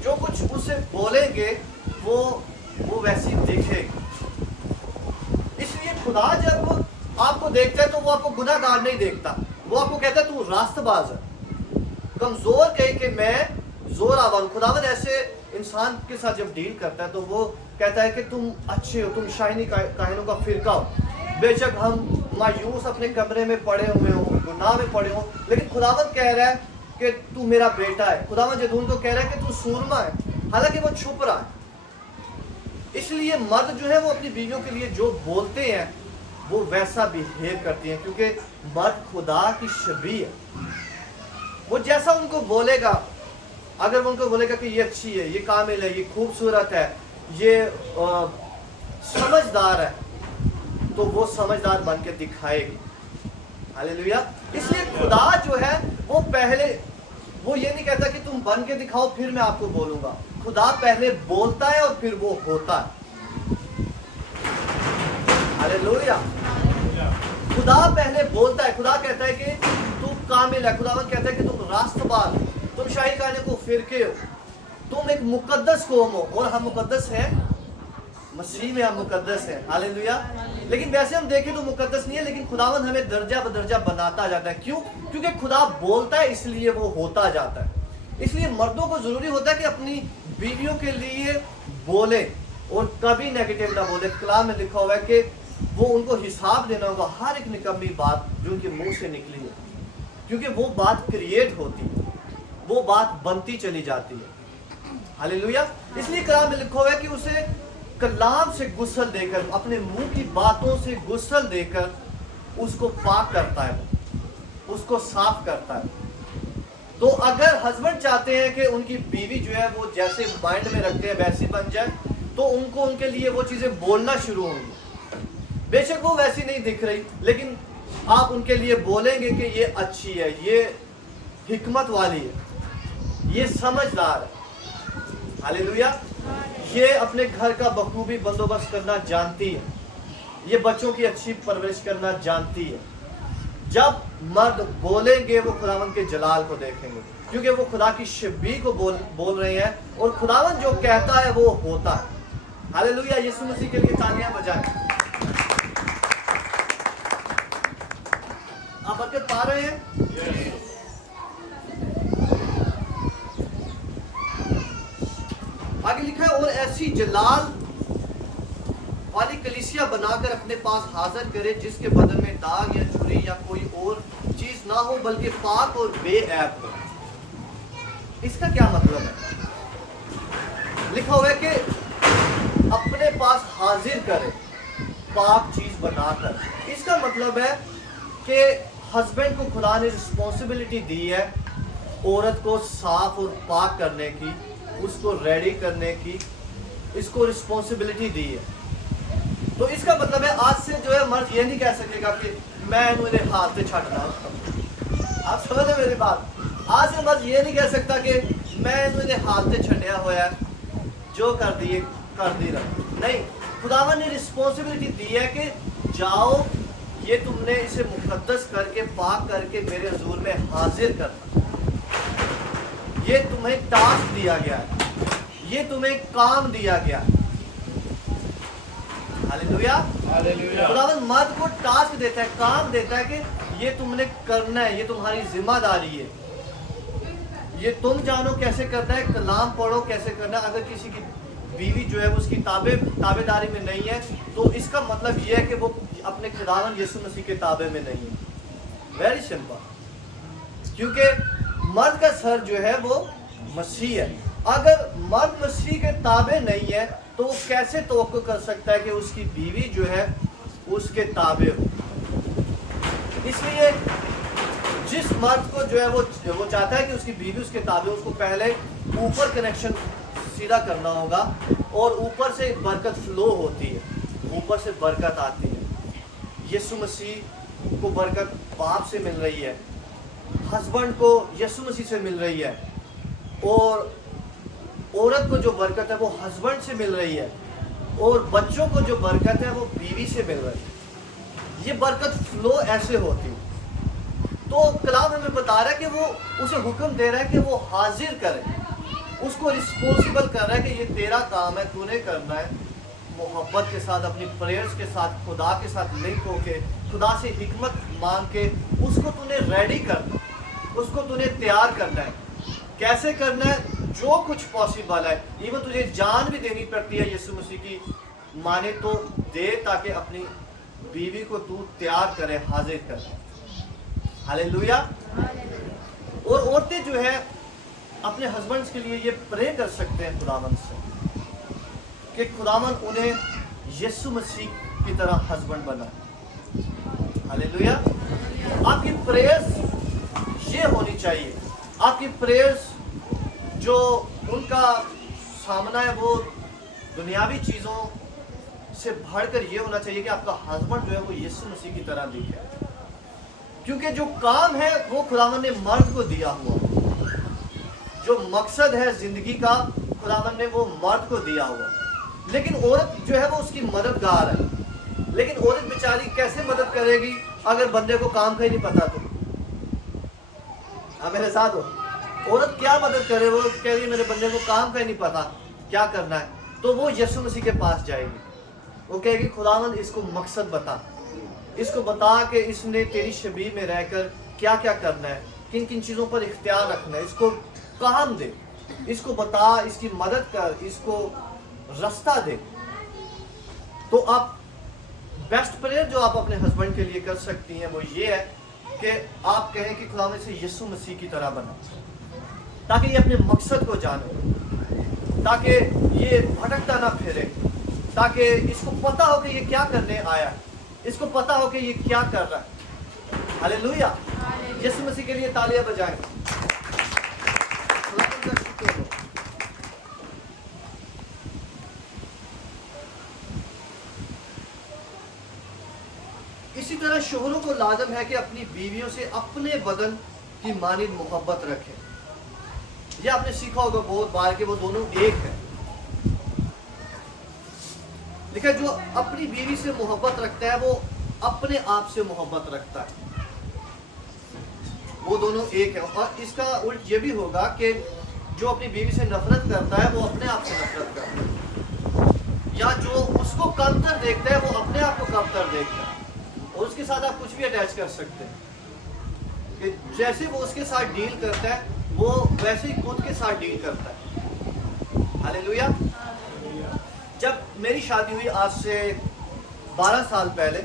जो कुछ उससे बोलेंगे वो वैसी दिखेगी। इसलिए खुदा जब आपको देखता है तो वो आपको गुनाहगार नहीं देखता, वो आपको कहता है तू रास्तबाज है, कमजोर कहे कि मैं जोर आवान। खुदावन ऐसे इंसान के साथ जब डील करता है तो वो कहता है कि तुम अच्छे हो, तुम शाइनी काहिनों का फिरका हो। बेशक हम मायूस अपने कमरे में पड़े हुए हो, गुनाह में पड़े हो, लेकिन खुदावन कह रहा है कि तू मेरा बेटा है। खुदावन जदून को कह रहा है कि तू सूरमा है, हालांकि वो छुप रहा है। इसलिए मर्द जो है वो अपनी बीवियों के लिए जो बोलते हैं वो वैसा बिहेव करती हैं, क्योंकि मर्द खुदा की शबीह है। वो जैसा उनको बोलेगा, अगर वो उनको बोलेगा कि ये अच्छी है, ये कामिल है, ये खूबसूरत है, ये समझदार है, तो वो समझदार बन के दिखाएगी। हालेलुया। इसलिए खुदा जो है वो पहले वो ये नहीं कहता कि तुम बन के दिखाओ फिर मैं आपको बोलूंगा। खुदा पहले बोलता है और फिर वो होता है। हालेलुया। खुदा पहले बोलता है। खुदा कहता है कि तू कामिल है। खुदावन कहता है कि तुम रास्तबाज हो, तुम शाही कहने को फिरके हो, तुम एक मुकद्दस कौम हो। और हम मुकद्दस हैं, मसीह में हम मुकद्दस हैं। हालेलुया। लेकिन वैसे हम देखें तो मुकद्दस नहीं है, लेकिन खुदावन हमें दर्जा बदर्जा बनाता जाता है। क्यों? क्योंकि खुदा बोलता है, इसलिए वो होता जाता है। इसलिए मर्दों को जरूरी होता है कि अपनी बीवियों के लिए बोले और कभी नेगेटिव ना बोले। कलाम में लिखा हुआ है कि वो उनको हिसाब देना होगा हर एक निकम्मी बात जो उनके मुंह से निकली है, क्योंकि वो बात क्रिएट होती है, वो बात बनती चली जाती है। हालेलुया। इसलिए कलाम में लिखा हुआ है कि उसे कलाम से गुस्ल देकर, अपने मुंह की बातों से गुस्ल देकर उसको पाक करता है, उसको साफ करता है। तो अगर हस्बैंड चाहते हैं कि उनकी बीवी जो है वो जैसे माइंड में रखते हैं वैसी बन जाए, तो उनको उनके लिए वो चीजें बोलना शुरू होंगी। बेशक वो वैसी नहीं दिख रही, लेकिन आप उनके लिए बोलेंगे कि ये अच्छी है, ये हिकमत वाली है, ये समझदार है। हालेलुया। ये अपने घर का बखूबी बंदोबस्त करना जानती है, ये बच्चों की अच्छी परवरिश करना जानती है। जब मर्द बोलेंगे वो खुदावन के जलाल को देखेंगे, क्योंकि वो खुदा की शबीह को बोल रहे हैं, और खुदावन जो कहता है वो होता है। हालेलुया। यीशु मसीह के लिए तालियां बजाएं। आप बरकत पा रहे हैं? आगे लिखा है, और ऐसी जलाल वाली कलीसिया बनाकर अपने पास हाजिर करे, जिसके बदन में दाग या छुरी या कोई और चीज ना हो, बल्कि पाक और बेऐब हो। इसका क्या मतलब है? लिखा हुआ है कि अपने पास हाजिर करे। पाक चीज़ बनाकर। इसका मतलब है कि हस्बैंड को खुदा ने रिस्पॉन्सिबिलिटी दी है औरत को साफ और पाक करने की, उसको रेडी करने की, इसको रिस्पॉन्सिबिलिटी दी है। तो इसका मतलब है आज से जो है मर्द ये नहीं कह सकेगा कि मैं मेरे हाथ से छटना। आप समझ रहे मेरी बात? आज से मर्द ये नहीं कह सकता कि मैं मेरे हाथ से छटिया होया है, जो कर दी रहा। नहीं, खुदावन ने रिस्पॉन्सिबिलिटी दी है कि जाओ, ये तुमने इसे मुकद्दस करके पाक करके मेरे हुजूर में हाजिर करना। ये तुम्हें टास्क दिया गया है, ये तुम्हें काम दिया गया है। हालेलुया। हालेलुया। खुदावन मर्द को टास्क देता है, काम देता है कि ये तुमने करना है, ये तुम्हारी जिम्मेदारी है, ये तुम जानो कैसे करना है, कलाम पढ़ो कैसे करना है। अगर किसी की बीवी जो है वो उसकी ताबेदारी में नहीं है तो इसका मतलब ये है कि वो अपने खुदावन यीशु मसीह के ताबे में नहीं है। वेरी सिंपल, क्योंकि मर्द का सर जो है वो मसीह है। अगर मर्द मसीह के ताबे नहीं है तो वो कैसे तवक्को कर सकता है कि उसकी बीवी जो है उसके ताबे हो। इसलिए जिस मर्द को जो है वो चाहता है कि उसकी बीवी उसके ताबे, उसको पहले ऊपर कनेक्शन सीधा करना होगा और ऊपर से बरकत फ्लो होती है, ऊपर से बरकत आती है। यीशु मसीह को बरकत बाप से मिल रही है, हस्बैंड को यीशु मसीह से मिल रही है, और औरत को जो बरकत है वो हस्बैंड से मिल रही है, और बच्चों को जो बरकत है वो बीवी से मिल रही है। ये बरकत फ्लो ऐसे होती है। तो कलाम हमें बता रहा है कि वो उसे हुक्म दे रहा है कि वो हाजिर करे, उसको रिस्पॉन्सिबल कर रहा है कि ये तेरा काम है, तूने करना है। मोहब्बत के साथ, अपनी प्रेयर्स के साथ, खुदा के साथ लिंक होके, खुदा से हिकमत मांग के उसको तूने रेडी करना, उसको तूने तैयार करना है। कैसे करना है? जो कुछ पॉसिबल है, इवन तुझे जान भी देनी पड़ती है यीशु मसीह की माने तो दे, ताकि अपनी बीवी को तू तैयार करे, हाजिर करे। हालेलुया। और औरतें जो है अपने हस्बैंड्स के लिए ये प्रे कर सकते हैं खुदावन से कि खुदावन उन्हें यीशु मसीह की तरह हस्बैंड बनाए। हालेलुया। आपकी प्रेयर्स ये होनी चाहिए, आपकी प्रेयर्स जो उनका सामना है वो दुनियावी चीज़ों से बढ़कर ये होना चाहिए कि आपका हस्बैंड जो है वो यीशु मसीह की तरह दिखे, क्योंकि जो काम है वो खुदावन ने मर्द को दिया हुआ, जो मकसद है जिंदगी का खुदावन ने वो मर्द को दिया हुआ। लेकिन औरत जो है वो उसकी मददगार है। लेकिन औरत बेचारी कैसे मदद करेगी अगर बंदे को काम का ही नहीं पता? तो हाँ, मेरे साथ हो। औरत क्या मदद करे? वो कह रही है मेरे बंदे को काम का ही नहीं पता क्या करना है, तो वो यीशु मसीह के पास जाएगी। वो कहेगी खुदावन इसको मकसद बता, इसको बता कि इसने तेरी शबीह में रहकर क्या क्या करना है, किन किन चीज़ों पर इख्तियार रखना है, इसको काम दे, इसको बता, इसकी मदद कर, इसको रास्ता दे। तो आप बेस्ट प्रेयर जो आप अपने हस्बैंड के लिए कर सकती हैं वो ये है कि आप कहें कि खुदा में से यीशु मसीह की तरह बना, ताकि ये अपने मकसद को जाने, ताकि ये भटकता ना फिरे, ताकि इसको पता हो कि ये क्या करने आया है, इसको पता हो कि ये क्या कर रहा है। हालेलुया। यीशु मसीह के लिए तालियां बजाएं। इसी तरह शोहरों को लाजम है कि अपनी बीवियों से अपने बदन की मानिद मोहब्बत रखें। ये आपने सीखा होगा बहुत बार कि वो दोनों एक हैं। लेकिन जो अपनी बीवी से मोहब्बत रखता है वो अपने आप से मोहब्बत रखता है, वो दोनों एक है। और इसका उल्ट ये भी होगा कि जो अपनी बीवी से नफरत करता है वो अपने आप से नफरत करता है, या जो उसको कमतर देखता है वो अपने आप को कमतर देखता है। और उसके साथ आप कुछ भी अटैच कर सकते हैं कि जैसे वो उसके साथ डील करता है वो वैसे ही खुद के साथ डील करता है। हालेलुया। जब मेरी शादी हुई आज से 12 साल पहले,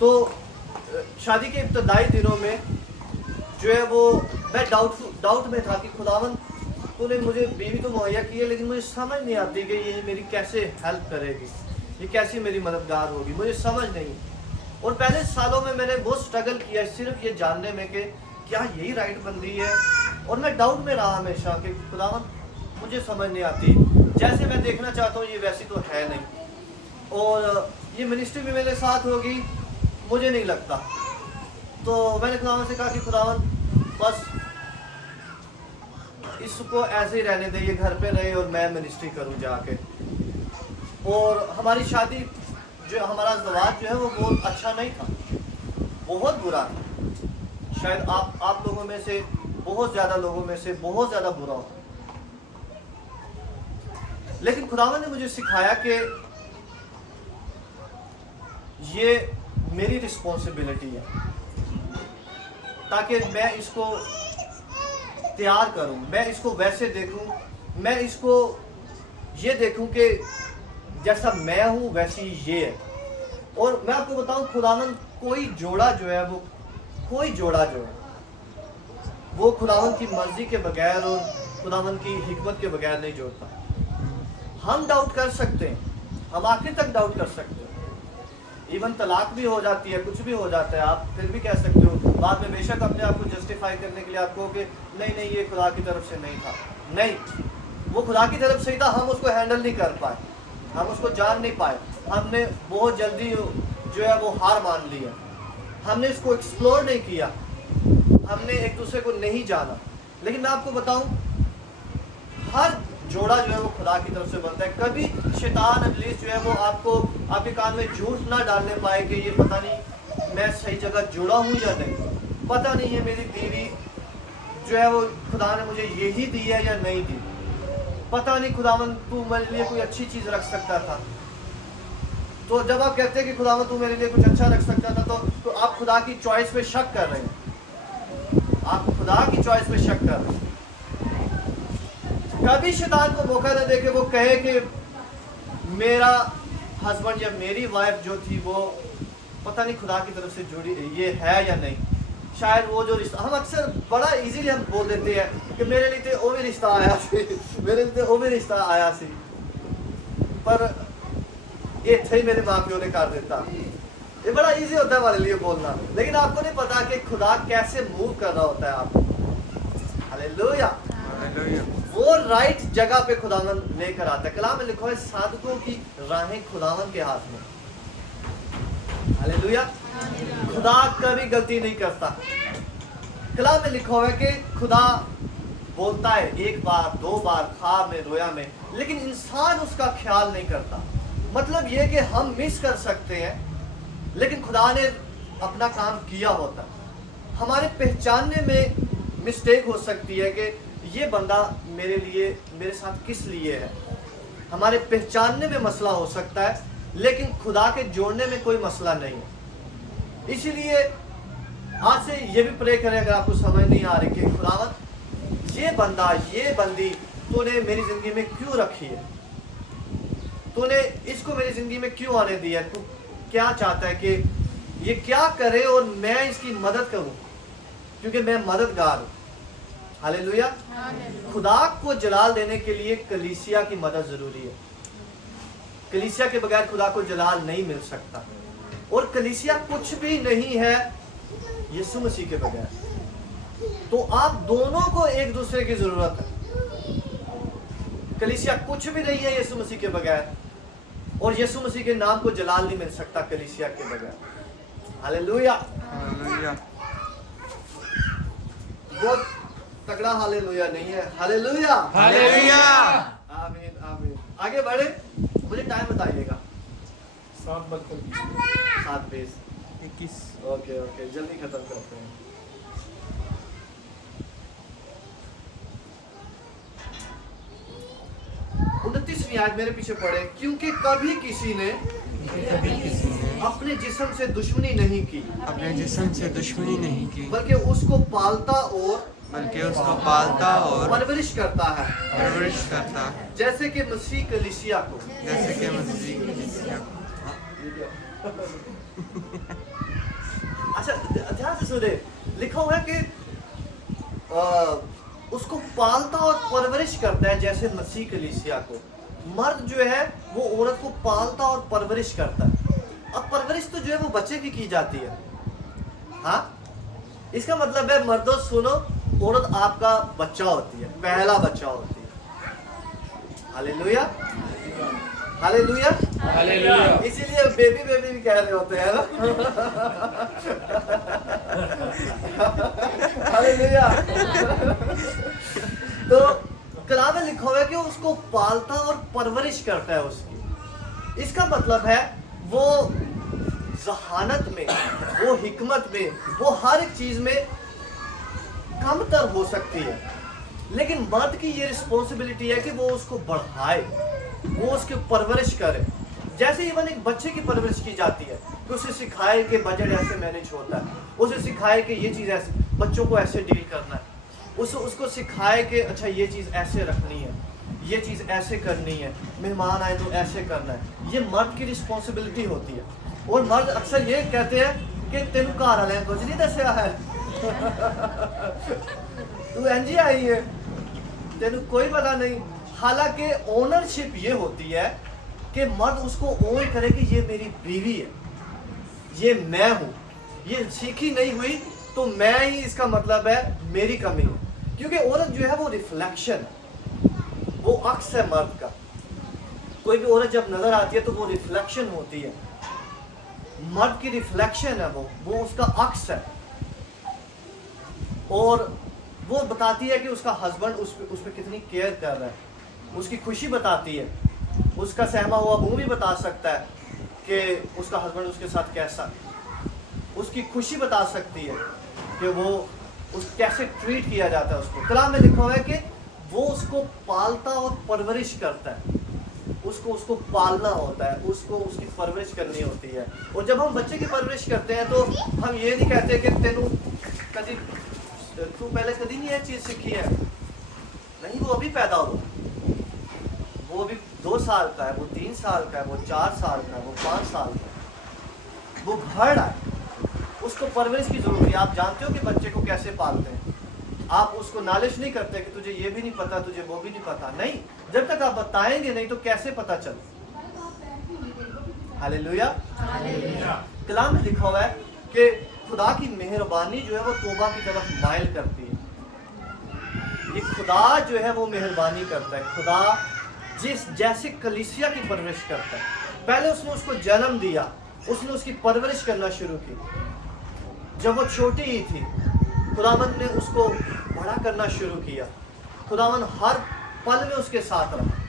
तो शादी के इब्तदाई दिनों में जो है वो मैं डाउट में था कि खुदावन तूने मुझे बीवी तो मुहैया की है, लेकिन मुझे समझ नहीं आती कि ये मेरी कैसे हेल्प करेगी ये कैसी मेरी मददगार होगी, मुझे समझ नहीं। और पहले सालों में मैंने बहुत स्ट्रगल किया सिर्फ ये जानने में कि क्या यही राइट बंदी है, और मैं डाउट में रहा हमेशा कि खुदावन मुझे समझ नहीं आती, जैसे मैं देखना चाहता हूँ ये वैसी तो है नहीं, और ये मिनिस्ट्री भी मेरे साथ होगी मुझे नहीं लगता। तो मैंने खुदावन से कहा कि खुदावन बस इसको ऐसे ही रहने दे, ये घर पे रहे और मैं मिनिस्ट्री करूं जाके। और हमारी शादी जो हमारा ज़वाज जो है वो बहुत अच्छा नहीं था, बहुत बुरा था। शायद आप लोगों में से बहुत ज़्यादा लोगों में से बहुत ज़्यादा बुरा हो। लेकिन खुदावन ने मुझे सिखाया कि ये मेरी रिस्पॉन्सिबिलिटी है ताकि मैं इसको तैयार करूं, मैं इसको वैसे देखूं, मैं इसको ये देखूं कि जैसा मैं हूं वैसी ये है। और मैं आपको बताऊं खुदावन कोई जोड़ा जो है वो कोई जोड़ा जो है वो खुदावन की मर्जी के बगैर और खुदावन की हिकमत के बगैर नहीं जोड़ता। हम डाउट कर सकते हैं, हम आखिर तक डाउट कर सकते हैं, इवन तलाक भी हो जाती है, कुछ भी हो जाता है, आप फिर भी कह सकते हो बाद में बेशक अपने आप को जस्टिफाई करने के लिए आप कहो कि नहीं ये खुदा की तरफ से नहीं था। नहीं, वो खुदा की तरफ से ही था, हम उसको हैंडल नहीं कर पाए, हम उसको जान नहीं पाए, हमने बहुत जल्दी जो है वो हार मान ली है, हमने इसको एक्सप्लोर नहीं किया, हमने एक दूसरे को नहीं जाना। लेकिन मैं आपको बताऊं हर जोड़ा जो है वो खुदा की तरफ से बनता है। कभी शैतान इब्लीस जो है वो आपको आपके कान में झूठ ना डालने पाए कि ये पता नहीं मैं सही जगह जुड़ा हूँ या नहीं, पता नहीं है मेरी बीवी जो है वो खुदा ने मुझे यही दी है या नहीं दी, पता नहीं खुदावन तू मेरे लिए कोई अच्छी चीज़ रख सकता था। तो जब आप कहते हैं कि खुदावन तू मेरे लिए कुछ अच्छा रख सकता था तो आप खुदा की चॉइस पे शक कर रहे हैं, आप खुदा की चॉइस पे शक कर रहे हैं। कभी शैतान को मौका न दे के वो कहे कि मेरा हस्बैंड या मेरी वाइफ जो थी वो पता नहीं खुदा की तरफ से जुड़ी ये है या नहीं। शायद वो जो रिश्ता हम अक्सर बड़ा इजीली हम बोल देते हैं कि मेरे लिए वो भी रिश्ता आया सी, मेरे लिए वो भी रिश्ता आया सी, पर ये थे मेरे माँ प्यो ने कर देता। ये बड़ा इजी होता है हमारे लिए बोलना, लेकिन आपको नहीं पता कि खुदा कैसे मूव कर रहा होता है आपको। हालेलुया, वो राइट जगह पे खुदावन लेकर आता है। कलाम में लिखा है साधकों की राहें खुदावन के हाथ में। हालेलुया, खुदा कभी गलती नहीं करता। कलाम में लिखा हुआ है कि खुदा बोलता है एक बार दो बार, ख्वाब में रोया में, लेकिन इंसान उसका ख्याल नहीं करता। मतलब ये कि हम मिस कर सकते हैं लेकिन खुदा ने अपना काम किया होता। हमारे पहचानने में मिस्टेक हो सकती है कि ये बंदा मेरे लिए मेरे साथ किस लिए है, हमारे पहचानने में मसला हो सकता है, लेकिन खुदा के जोड़ने में कोई मसला नहीं है। इसीलिए आज से ये भी प्रे करें अगर आपको समझ नहीं आ रही कि खुदावत ये बंदा ये बंदी तूने मेरी ज़िंदगी में क्यों रखी है, तूने इसको मेरी ज़िंदगी में क्यों आने दिया, तू क्या चाहता है कि ये क्या करे और मैं इसकी मदद करूं क्योंकि मैं मददगार हूं। हालेलुया, खुदा को जलाल देने के लिए कलीसिया की मदद ज़रूरी है। कलीसिया के बगैर खुदा को जलाल नहीं मिल सकता, और कलीसिया कुछ भी नहीं है यीशु मसीह के बगैर। तो आप दोनों को एक दूसरे की ज़रूरत है। कलीसिया कुछ भी नहीं है यीशु मसीह के बगैर, और यीशु मसीह के नाम को जलाल नहीं मिल सकता कलीसिया के बगैर। हालेलुया, बहुत तगड़ा हालेलुया नहीं है। हालेलुया, हालेलुया, आमीन आमीन। आगे बढ़े, मुझे टाइम बताइएगा। 7:20 21 ओके ओके, जल्दी खत्म करते हैं। उनतीसवीं आयत मेरे पीछे पढ़े, क्योंकि कभी किसी ने अपने जिस्म से दुश्मनी नहीं की, अपने जिस्म से दुश्मनी नहीं की, बल्कि उसको पालता और परवरिश करता है, जैसे कि मसीह कलीसिया को। अच्छा ध्यान से सुने, लिखा हुआ है कि उसको पालता और परवरिश करता है जैसे मसीह कलीसिया को। मर्द जो है वो औरत को पालता और परवरिश करता है। अब परवरिश तो जो है वो बच्चे की जाती है। हाँ, इसका मतलब है मर्दों सुनो, औरत आपका बच्चा होती है, पहला बच्चा होती है। Hallelujah, hallelujah, hallelujah. इसीलिए बेबी बेबी भी कह रहे होते हैं ना। हालेलुया। तो कलाम में लिखा हुआ है कि उसको पालता और परवरिश करता है उसकी। इसका मतलब है वो जहानत में, वो हिकमत में, वो हर एक चीज में कमतर हो सकती है, लेकिन मर्द की ये रिस्पॉन्सिबिलिटी है कि वो उसको बढ़ाए, वो उसकी परवरिश करे। जैसे इवन एक बच्चे की परवरिश की जाती है कि उसे सिखाए कि बजट ऐसे मैनेज होता है, उसे सिखाए कि ये चीज़ ऐसे, बच्चों को ऐसे डील करना है, उसको सिखाए कि अच्छा ये चीज़ ऐसे रखनी है, ये चीज़ ऐसे करनी है, मेहमान आए तो ऐसे करना है। ये मर्द की रिस्पॉन्सिबिलिटी होती है। और मर्द अक्सर ये कहते हैं कि तेन घर वाले कुछ नहीं दसिया है, तू एंजी आई है, तेन कोई पता नहीं। हालांकि ओनरशिप ये होती है कि मर्द उसको ओन करे कि ये मेरी बीवी है, ये मैं हूँ, ये सीखी नहीं हुई तो मैं ही, इसका मतलब है मेरी कमी है। क्योंकि औरत जो है वो रिफ्लेक्शन है, वो अक्स है मर्द का। कोई भी औरत जब नजर आती है तो वो रिफ्लेक्शन होती है, मर्द की रिफ्लेक्शन है, वो उसका अक्स है। और वो बताती है कि उसका हस्बैंड उस पर कितनी केयर कर रहा है, उसकी खुशी बताती है, उसका सहमा हुआ मुंह भी बता सकता है कि उसका हस्बैंड उसके साथ कैसा, उसकी खुशी बता सकती है कि वो कैसे ट्रीट किया जाता है उसको। कलाम में लिखा हुआ है कि वो उसको पालता और परवरिश करता है, उसको पालना होता है, उसको उसकी परवरिश करनी होती है। और जब हम बच्चे की परवरिश करते हैं तो हम ये नहीं कहते कि तू पहले कभी नहीं ये चीज़ सीखी है, नहीं, वो अभी पैदा हुआ, वो अभी 2 साल का है, वो 3 साल का है, वो 4 साल का है, वो 5 साल का है, वो बढ़ रहा है, उसको परवरिश की जरूरत है। आप जानते हो कि बच्चे को कैसे पालते हैं, आप उसको नॉलेज नहीं करते कि तुझे ये भी नहीं पता, तुझे वो भी नहीं पता, नहीं, जब तक आप बताएंगे नहीं तो कैसे पता चले। हालेलुया। कलाम में लिखा हुआ है कि खुदा की मेहरबानी जो है वो तौबा की तरफ माइल करती है। ये खुदा जो है वो मेहरबानी करता है। खुदा जिस जैसे कलीसिया की परवरिश करता है, पहले उसने उसको जन्म दिया, उसने उसकी परवरिश करना शुरू की। जब वो छोटी ही थी खुदावंद ने उसको बड़ा करना शुरू किया, खुदावंद हर पल में उसके साथ रहा।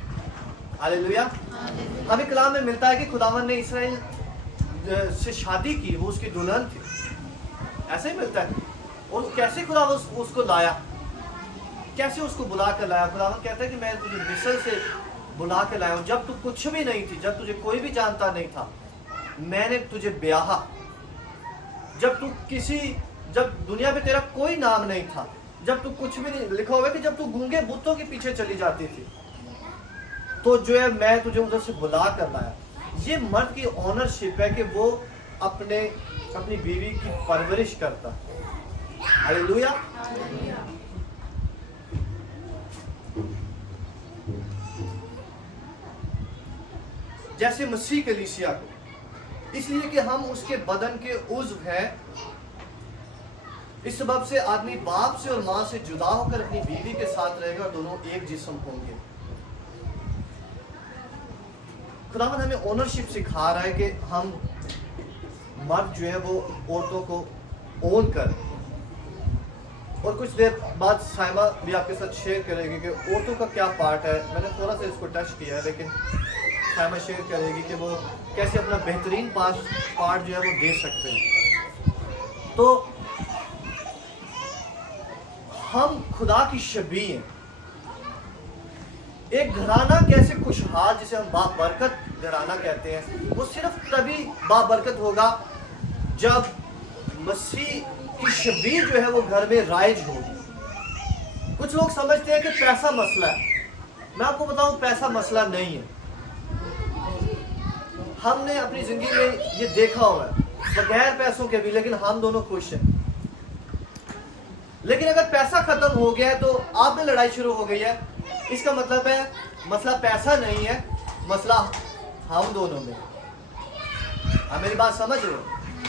हालेलुया। हमें कलाम में मिलता है कि खुदावंद ने इस्राएल से शादी की, वो उसकी दुल्हन थी, ऐसे ही मिलता है। और कैसे खुदावंद उसको लाया, कैसे उसको बुला कर लाया। खुदावंद कहता है कि मैं तुझे मिस्र से बुला के लाया हूँ, जब तू कुछ भी नहीं थी, जब तुझे कोई भी जानता नहीं था, मैंने तुझे ब्याहा। जब दुनिया में तेरा कोई नाम नहीं था, जब तू कुछ भी नहीं, लिखा हुआ है कि जब तू गूंगे बुतों के पीछे चली जाती थी, तो जो है मैं तुझे उधर से बुला कर लाया। ये मर्द की ऑनरशिप है कि वो अपनी बीवी की परवरिश करता। हालेलुया। जैसे मसीह कलीसिया को, इसलिए कि हम उसके बदन के उज़्व हैं, इस सबब से आदमी बाप से और माँ से जुदा होकर अपनी बीवी के साथ रहेगा और दोनों एक जिस्म होंगे। खुदावंद हमें ओनरशिप सिखा रहा है कि हम मर्द जो है वो औरतों को ओन करें। और कुछ देर बाद साइमा भी आपके साथ शेयर करेगी कि औरतों का क्या पार्ट है। मैंने थोड़ा सा इसको टच किया है, लेकिन साइमा शेयर करेगी कि वो कैसे अपना बेहतरीन पार्ट जो है वो दे सकते हैं। तो हम खुदा की शबीह हैं। एक घराना कैसे खुशहाल, जिसे हम बाबरकत घराना कहते हैं, वो सिर्फ तभी बाबरकत होगा जब मसीह की शबीह जो है वो घर में राइज होगी। कुछ लोग समझते हैं कि पैसा मसला है। मैं आपको बताऊं, पैसा मसला नहीं है। हमने अपनी जिंदगी में ये देखा हुआ है, बगैर पैसों के भी, लेकिन हम दोनों खुश हैं। लेकिन अगर पैसा खत्म हो गया है तो आप में लड़ाई शुरू हो गई है, इसका मतलब है मसला पैसा नहीं है, मसला हम दोनों में। आप मेरी बात समझ रहे हो?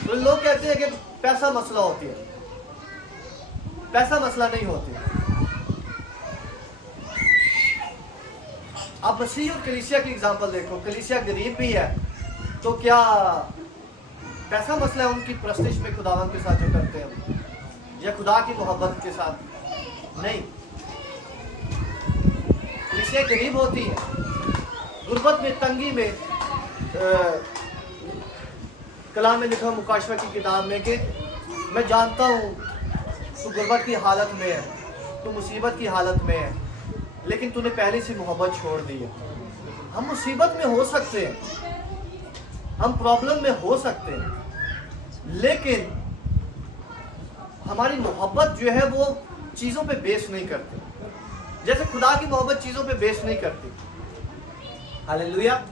तो लोग कहते हैं कि पैसा मसला होती है, पैसा मसला नहीं होती। आप मसीह और कलीसिया की एग्जांपल देखो, कलीसिया गरीब भी है तो क्या पैसा मसला है उनकी प्रस्तिश में खुदावन के साथ जो करते हैं, या खुदा की मोहब्बत के साथ? नहीं, कलीसिया गरीब होती है, गुर्बत में, तंगी में। कलाम में लिखा मुकाशवा की किताब में कि मैं जानता हूँ तू गुर्बत की हालत में है, तू मुसीबत की हालत में है, लेकिन तूने पहले से मोहब्बत छोड़ दी है। हम मुसीबत में हो सकते हैं, हम प्रॉब्लम में हो सकते हैं, लेकिन हमारी मोहब्बत जो है वो चीज़ों पे बेस नहीं करती, जैसे खुदा की मोहब्बत चीज़ों पे बेस नहीं करती। हालेलुया।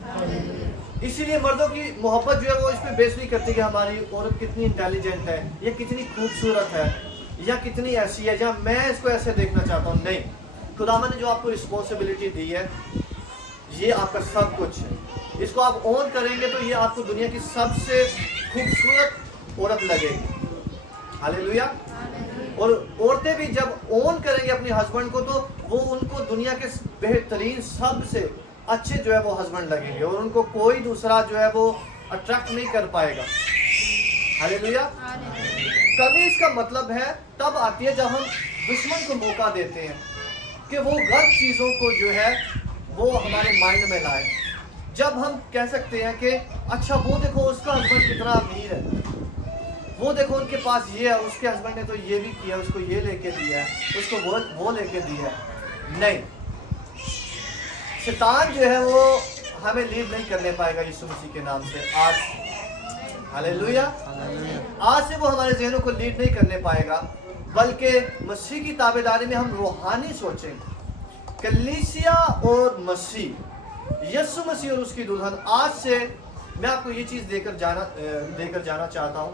इसीलिए मर्दों की मोहब्बत जो है वो इस पे बेस नहीं करती कि हमारी औरत कितनी इंटेलिजेंट है, या कितनी खूबसूरत है, या कितनी ऐसी है, या मैं इसको ऐसे देखना चाहता हूँ। नहीं, खुदावन ने जो आपको रिस्पॉन्सिबिलिटी दी है, ये आपका सब कुछ है। इसको आप ऑन करेंगे तो ये आपको दुनिया की सबसे खूबसूरत औरत लगेगी। हालेलुया। और औरतें भी जब ऑन करेंगे अपने हस्बैंड को तो वो उनको दुनिया के बेहतरीन सबसे अच्छे जो है वो हस्बैंड लगेंगे, और उनको कोई दूसरा जो है वो अट्रैक्ट नहीं कर पाएगा। हालेलुया। कमी इसका मतलब है तब आती है जब हम दुश्मन को मौका देते हैं कि वो गलत चीज़ों को जो है वो हमारे माइंड में लाए। जब हम कह सकते हैं कि अच्छा वो देखो उसका हस्बैंड कितना अमीर है, वो देखो उनके पास ये है, उसके हस्बैंड ने तो ये भी किया, उसको ये लेके दिया है, उसको वो लेके दिया है। नहीं, शैतान जो है वो हमें लीड नहीं करने पाएगा यीशु मसीह के नाम से। आज हालेलुया, आज से वो हमारे ज़हनों को लीड नहीं करने पाएगा, बल्कि मसीह की ताबेदारी में हम रूहानी सोचेंगे। कलीसिया और मसीह, यीशु मसीह और उसकी दुल्हन। आज से मैं आपको ये चीज़ देकर जाना चाहता हूँ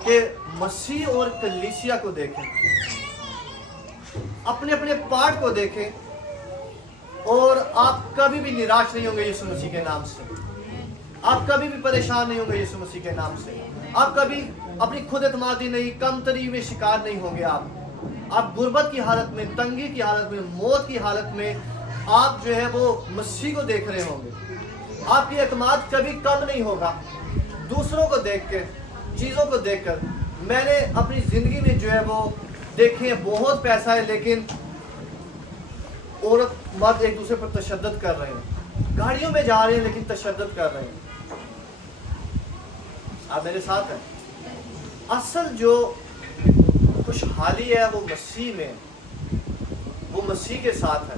कि मसीह और कलीसिया को देखें, अपने अपने पार्ट को देखें, और आप कभी भी निराश नहीं होंगे यीशु मसीह के नाम से। आप कभी भी परेशान नहीं होंगे यीशु मसीह के नाम से। आप कभी अपनी खुद एतमादी नहीं, कमतरी में शिकार नहीं होंगे। आप गुर्बत की हालत में, तंगी की हालत में, मौत की हालत में आप जो है वो मसीह को देख रहे होंगे। आपकी एतमाद कभी कम नहीं होगा दूसरों को देख के, चीज़ों को देखकर। मैंने अपनी ज़िंदगी में जो है वो देखे, बहुत पैसा है लेकिन औरत मर्द एक दूसरे पर तशद्दुद कर रहे हैं, गाड़ियों में जा रहे हैं लेकिन तशद्दुद कर रहे हैं। आप मेरे साथ हैं? असल जो खुशहाली है वो मसीह में, वो मसीह के साथ है।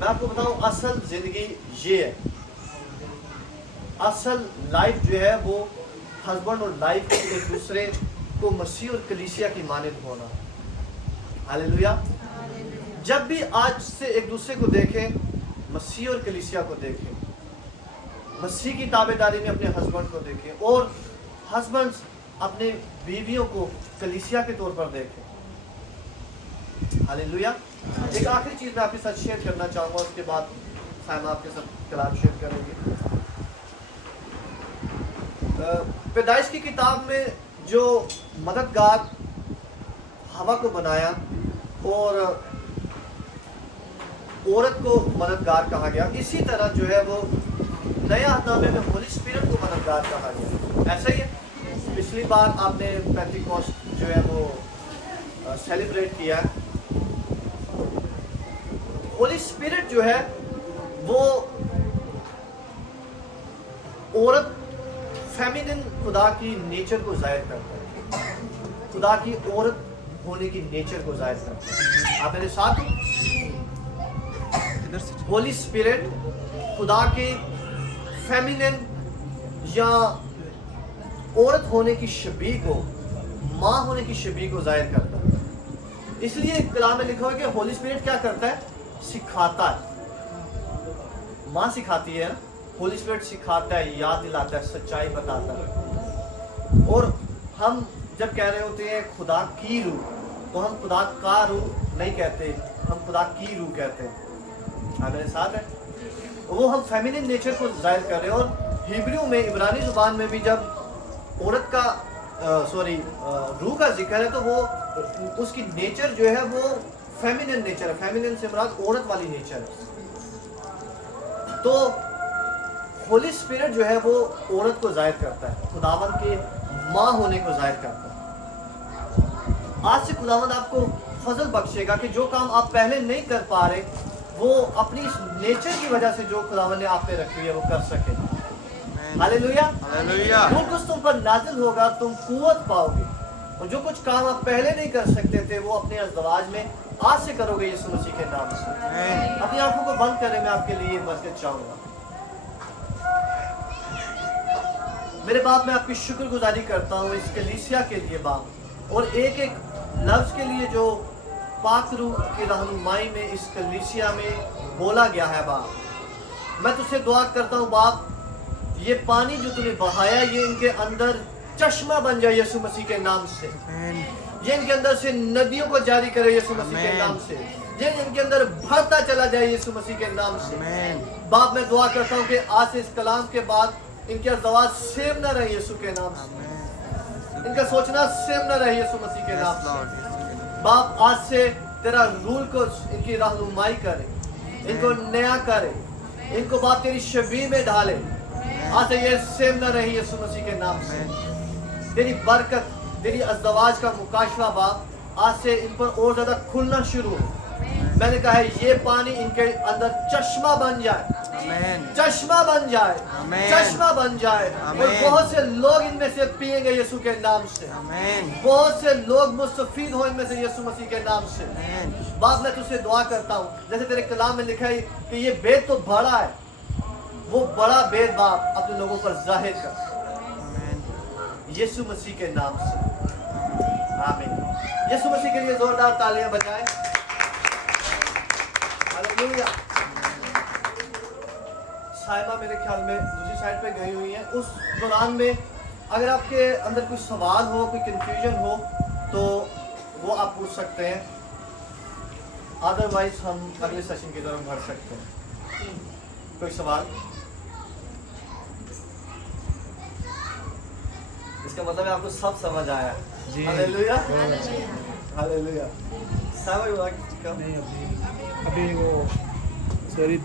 मैं आपको बताऊं, असल जिंदगी ये है, असल लाइफ जो है वो हस्बैंड और लाइफ एक दूसरे को मसीह और कलीसिया की मानद होना। हालेलुया। जब भी आज से एक दूसरे को देखें, मसीह और कलीसिया को देखें, मसीह की ताबेदारी में अपने हस्बैंड को देखें, और हस्बैंड्स अपने बीवियों को कलीसिया के तौर पर देखें। हालेलुया। एक आखिरी चीज़ मैं आपके साथ शेयर करना चाहूँगा, उसके बाद साइमा आपके साथ कलाम शेयर करेंगे। पैदाइश की किताब में जो मददगार हवा को बनाया और औरत को मददगार कहा गया, इसी तरह जो है वो नया अहदनामे में होली स्पिरिट को मददगार कहा गया। ऐसा ही है। पिछली बार आपने पेंटिकॉस्ट जो है वो सेलिब्रेट किया है। होली स्पिरिट जो है वो औरत, फेमिनिन खुदा की नेचर को जाहिर करता है, खुदा की औरत होने की नेचर को जाहिर करता है। आप मेरे साथ हो? होली स्पिरिट खुदा की फेमिनिन या औरत होने की शबीह को, माँ होने की शबीह को जाहिर करता है। इसलिए कलाम में लिखा हुआ है कि होली स्पिरिट क्या करता है? सिखाता है। माँ सिखाती है ना, होली स्पिरिट सिखाता है, याद दिलाता है, सच्चाई बताता है। और हम जब कह रहे होते हैं खुदा की रूह, तो हम खुदा का रूह नहीं कहते, हम खुदा की रूह कहते हैं। हाँ मेरे साथ है, वो हम फेमिनिन नेचर को जाहिर कर रहे हैं। और हिब्रू में, इब्रानी जुबान में भी जब औरत का रूह का जिक्र है तो वो उसकी नेचर जो है वो फेमिनिन नेचर है। फेमिनिन से मुराद औरत वाली नेचर है। तो होली स्पिरिट जो है वो औरत को जाहिर करता है, खुदावंद के माँ होने को जाहिर करता है। आज से खुदावंद आपको फजल बख्शेगा कि जो काम आप पहले नहीं कर पा रहे, वो अपनी इस नेचर की वजह से जो खुदावंद ने आप पे रखी हुई है वो कर सके। हालेलुया। हालेलुया। जो कुछ तुम पर नाजिल होगा तुम कुव्वत पाओगे, और जो कुछ काम आप पहले नहीं कर सकते थे वो अपने अज़दवाज में आज से करोगे यीशु मसीह के नाम से। आमीन। अपनी आंखों को बंद करें, मैं आपके लिए बरकत चाहूंगा। मेरे बाप, मैं आपकी शुक्रगुजारी करता हूँ इस कलीसिया के लिए बाप, और एक एक लफ्ज के लिए जो पाक रूह की रहनुमाई में इस कलीसिया में बोला गया है बाप। मैं तुझसे दुआ करता हूँ बाप, ये पानी जो तूने बहाया ये इनके अंदर चश्मा बन जाए यीशु मसीह के नाम से। आमीन। ये इनके अंदर से नदियों को जारी करे यीशु मसीह के आमीन। नाम से। ये इनके अंदर भरता चला जाए यीशु मसीह के नाम से। आमीन। बाप, मैं दुआ करता हूँ कि आज से इस कलाम के बाद इनके अज़दवाज सेम न रहे यीशु के नाम से। आमीन। इनका सोचना सेम न रहे यीशु मसीह के Yes, नाम से। Lord. बाप, आज से तेरा रूल को इनकी रहनुमाई करे, इनको नया करे, इनको बाप तेरी शबीह में डाले। आज से ये सेम न रहे यीशु मसीह के नाम से। Amen. तेरी बरकत, तेरी अज़दवाज का मुकाशवा बाप आज से इन पर और ज्यादा खुलना शुरू हो। मैंने कहा है ये पानी इनके अंदर चश्मा बन जाए, Amen. चश्मा बन जाए, आमीन। चश्मा बन जाए, और आमीन। बहुत से लोग इनमें से पिएंगे यीशु के नाम से। Amen. बहुत से लोग मुस्तफीद हो इनमें से यीशु मसीह के नाम से। Amen. बाप, मैं तुझसे दुआ करता हूँ जैसे तेरे कलाम में लिखा है कि ये बेद तो बड़ा है, वो बड़ा बेद बाप अपने लोगों पर जाहिर कर Amen. यीशु मसीह के नाम से। आमीन। यीशु मसीह के लिए जोरदार तालियां बजाएं। हालेलुया। साहिबा मेरे ख्याल में दूसरी साइड पे गई हुई है। उस दौरान में अगर आपके अंदर कोई सवाल हो, कोई कंफ्यूजन हो तो वो आप पूछ सकते हैं, अदरवाइज हम अगले सेशन की तरफ बढ़ सकते हैं। कोई सवाल? इसका मतलब है आपको सब समझ आया। जी। हालेलुया। हालेलुया। साहिबा नहीं, अभी वो सॉरी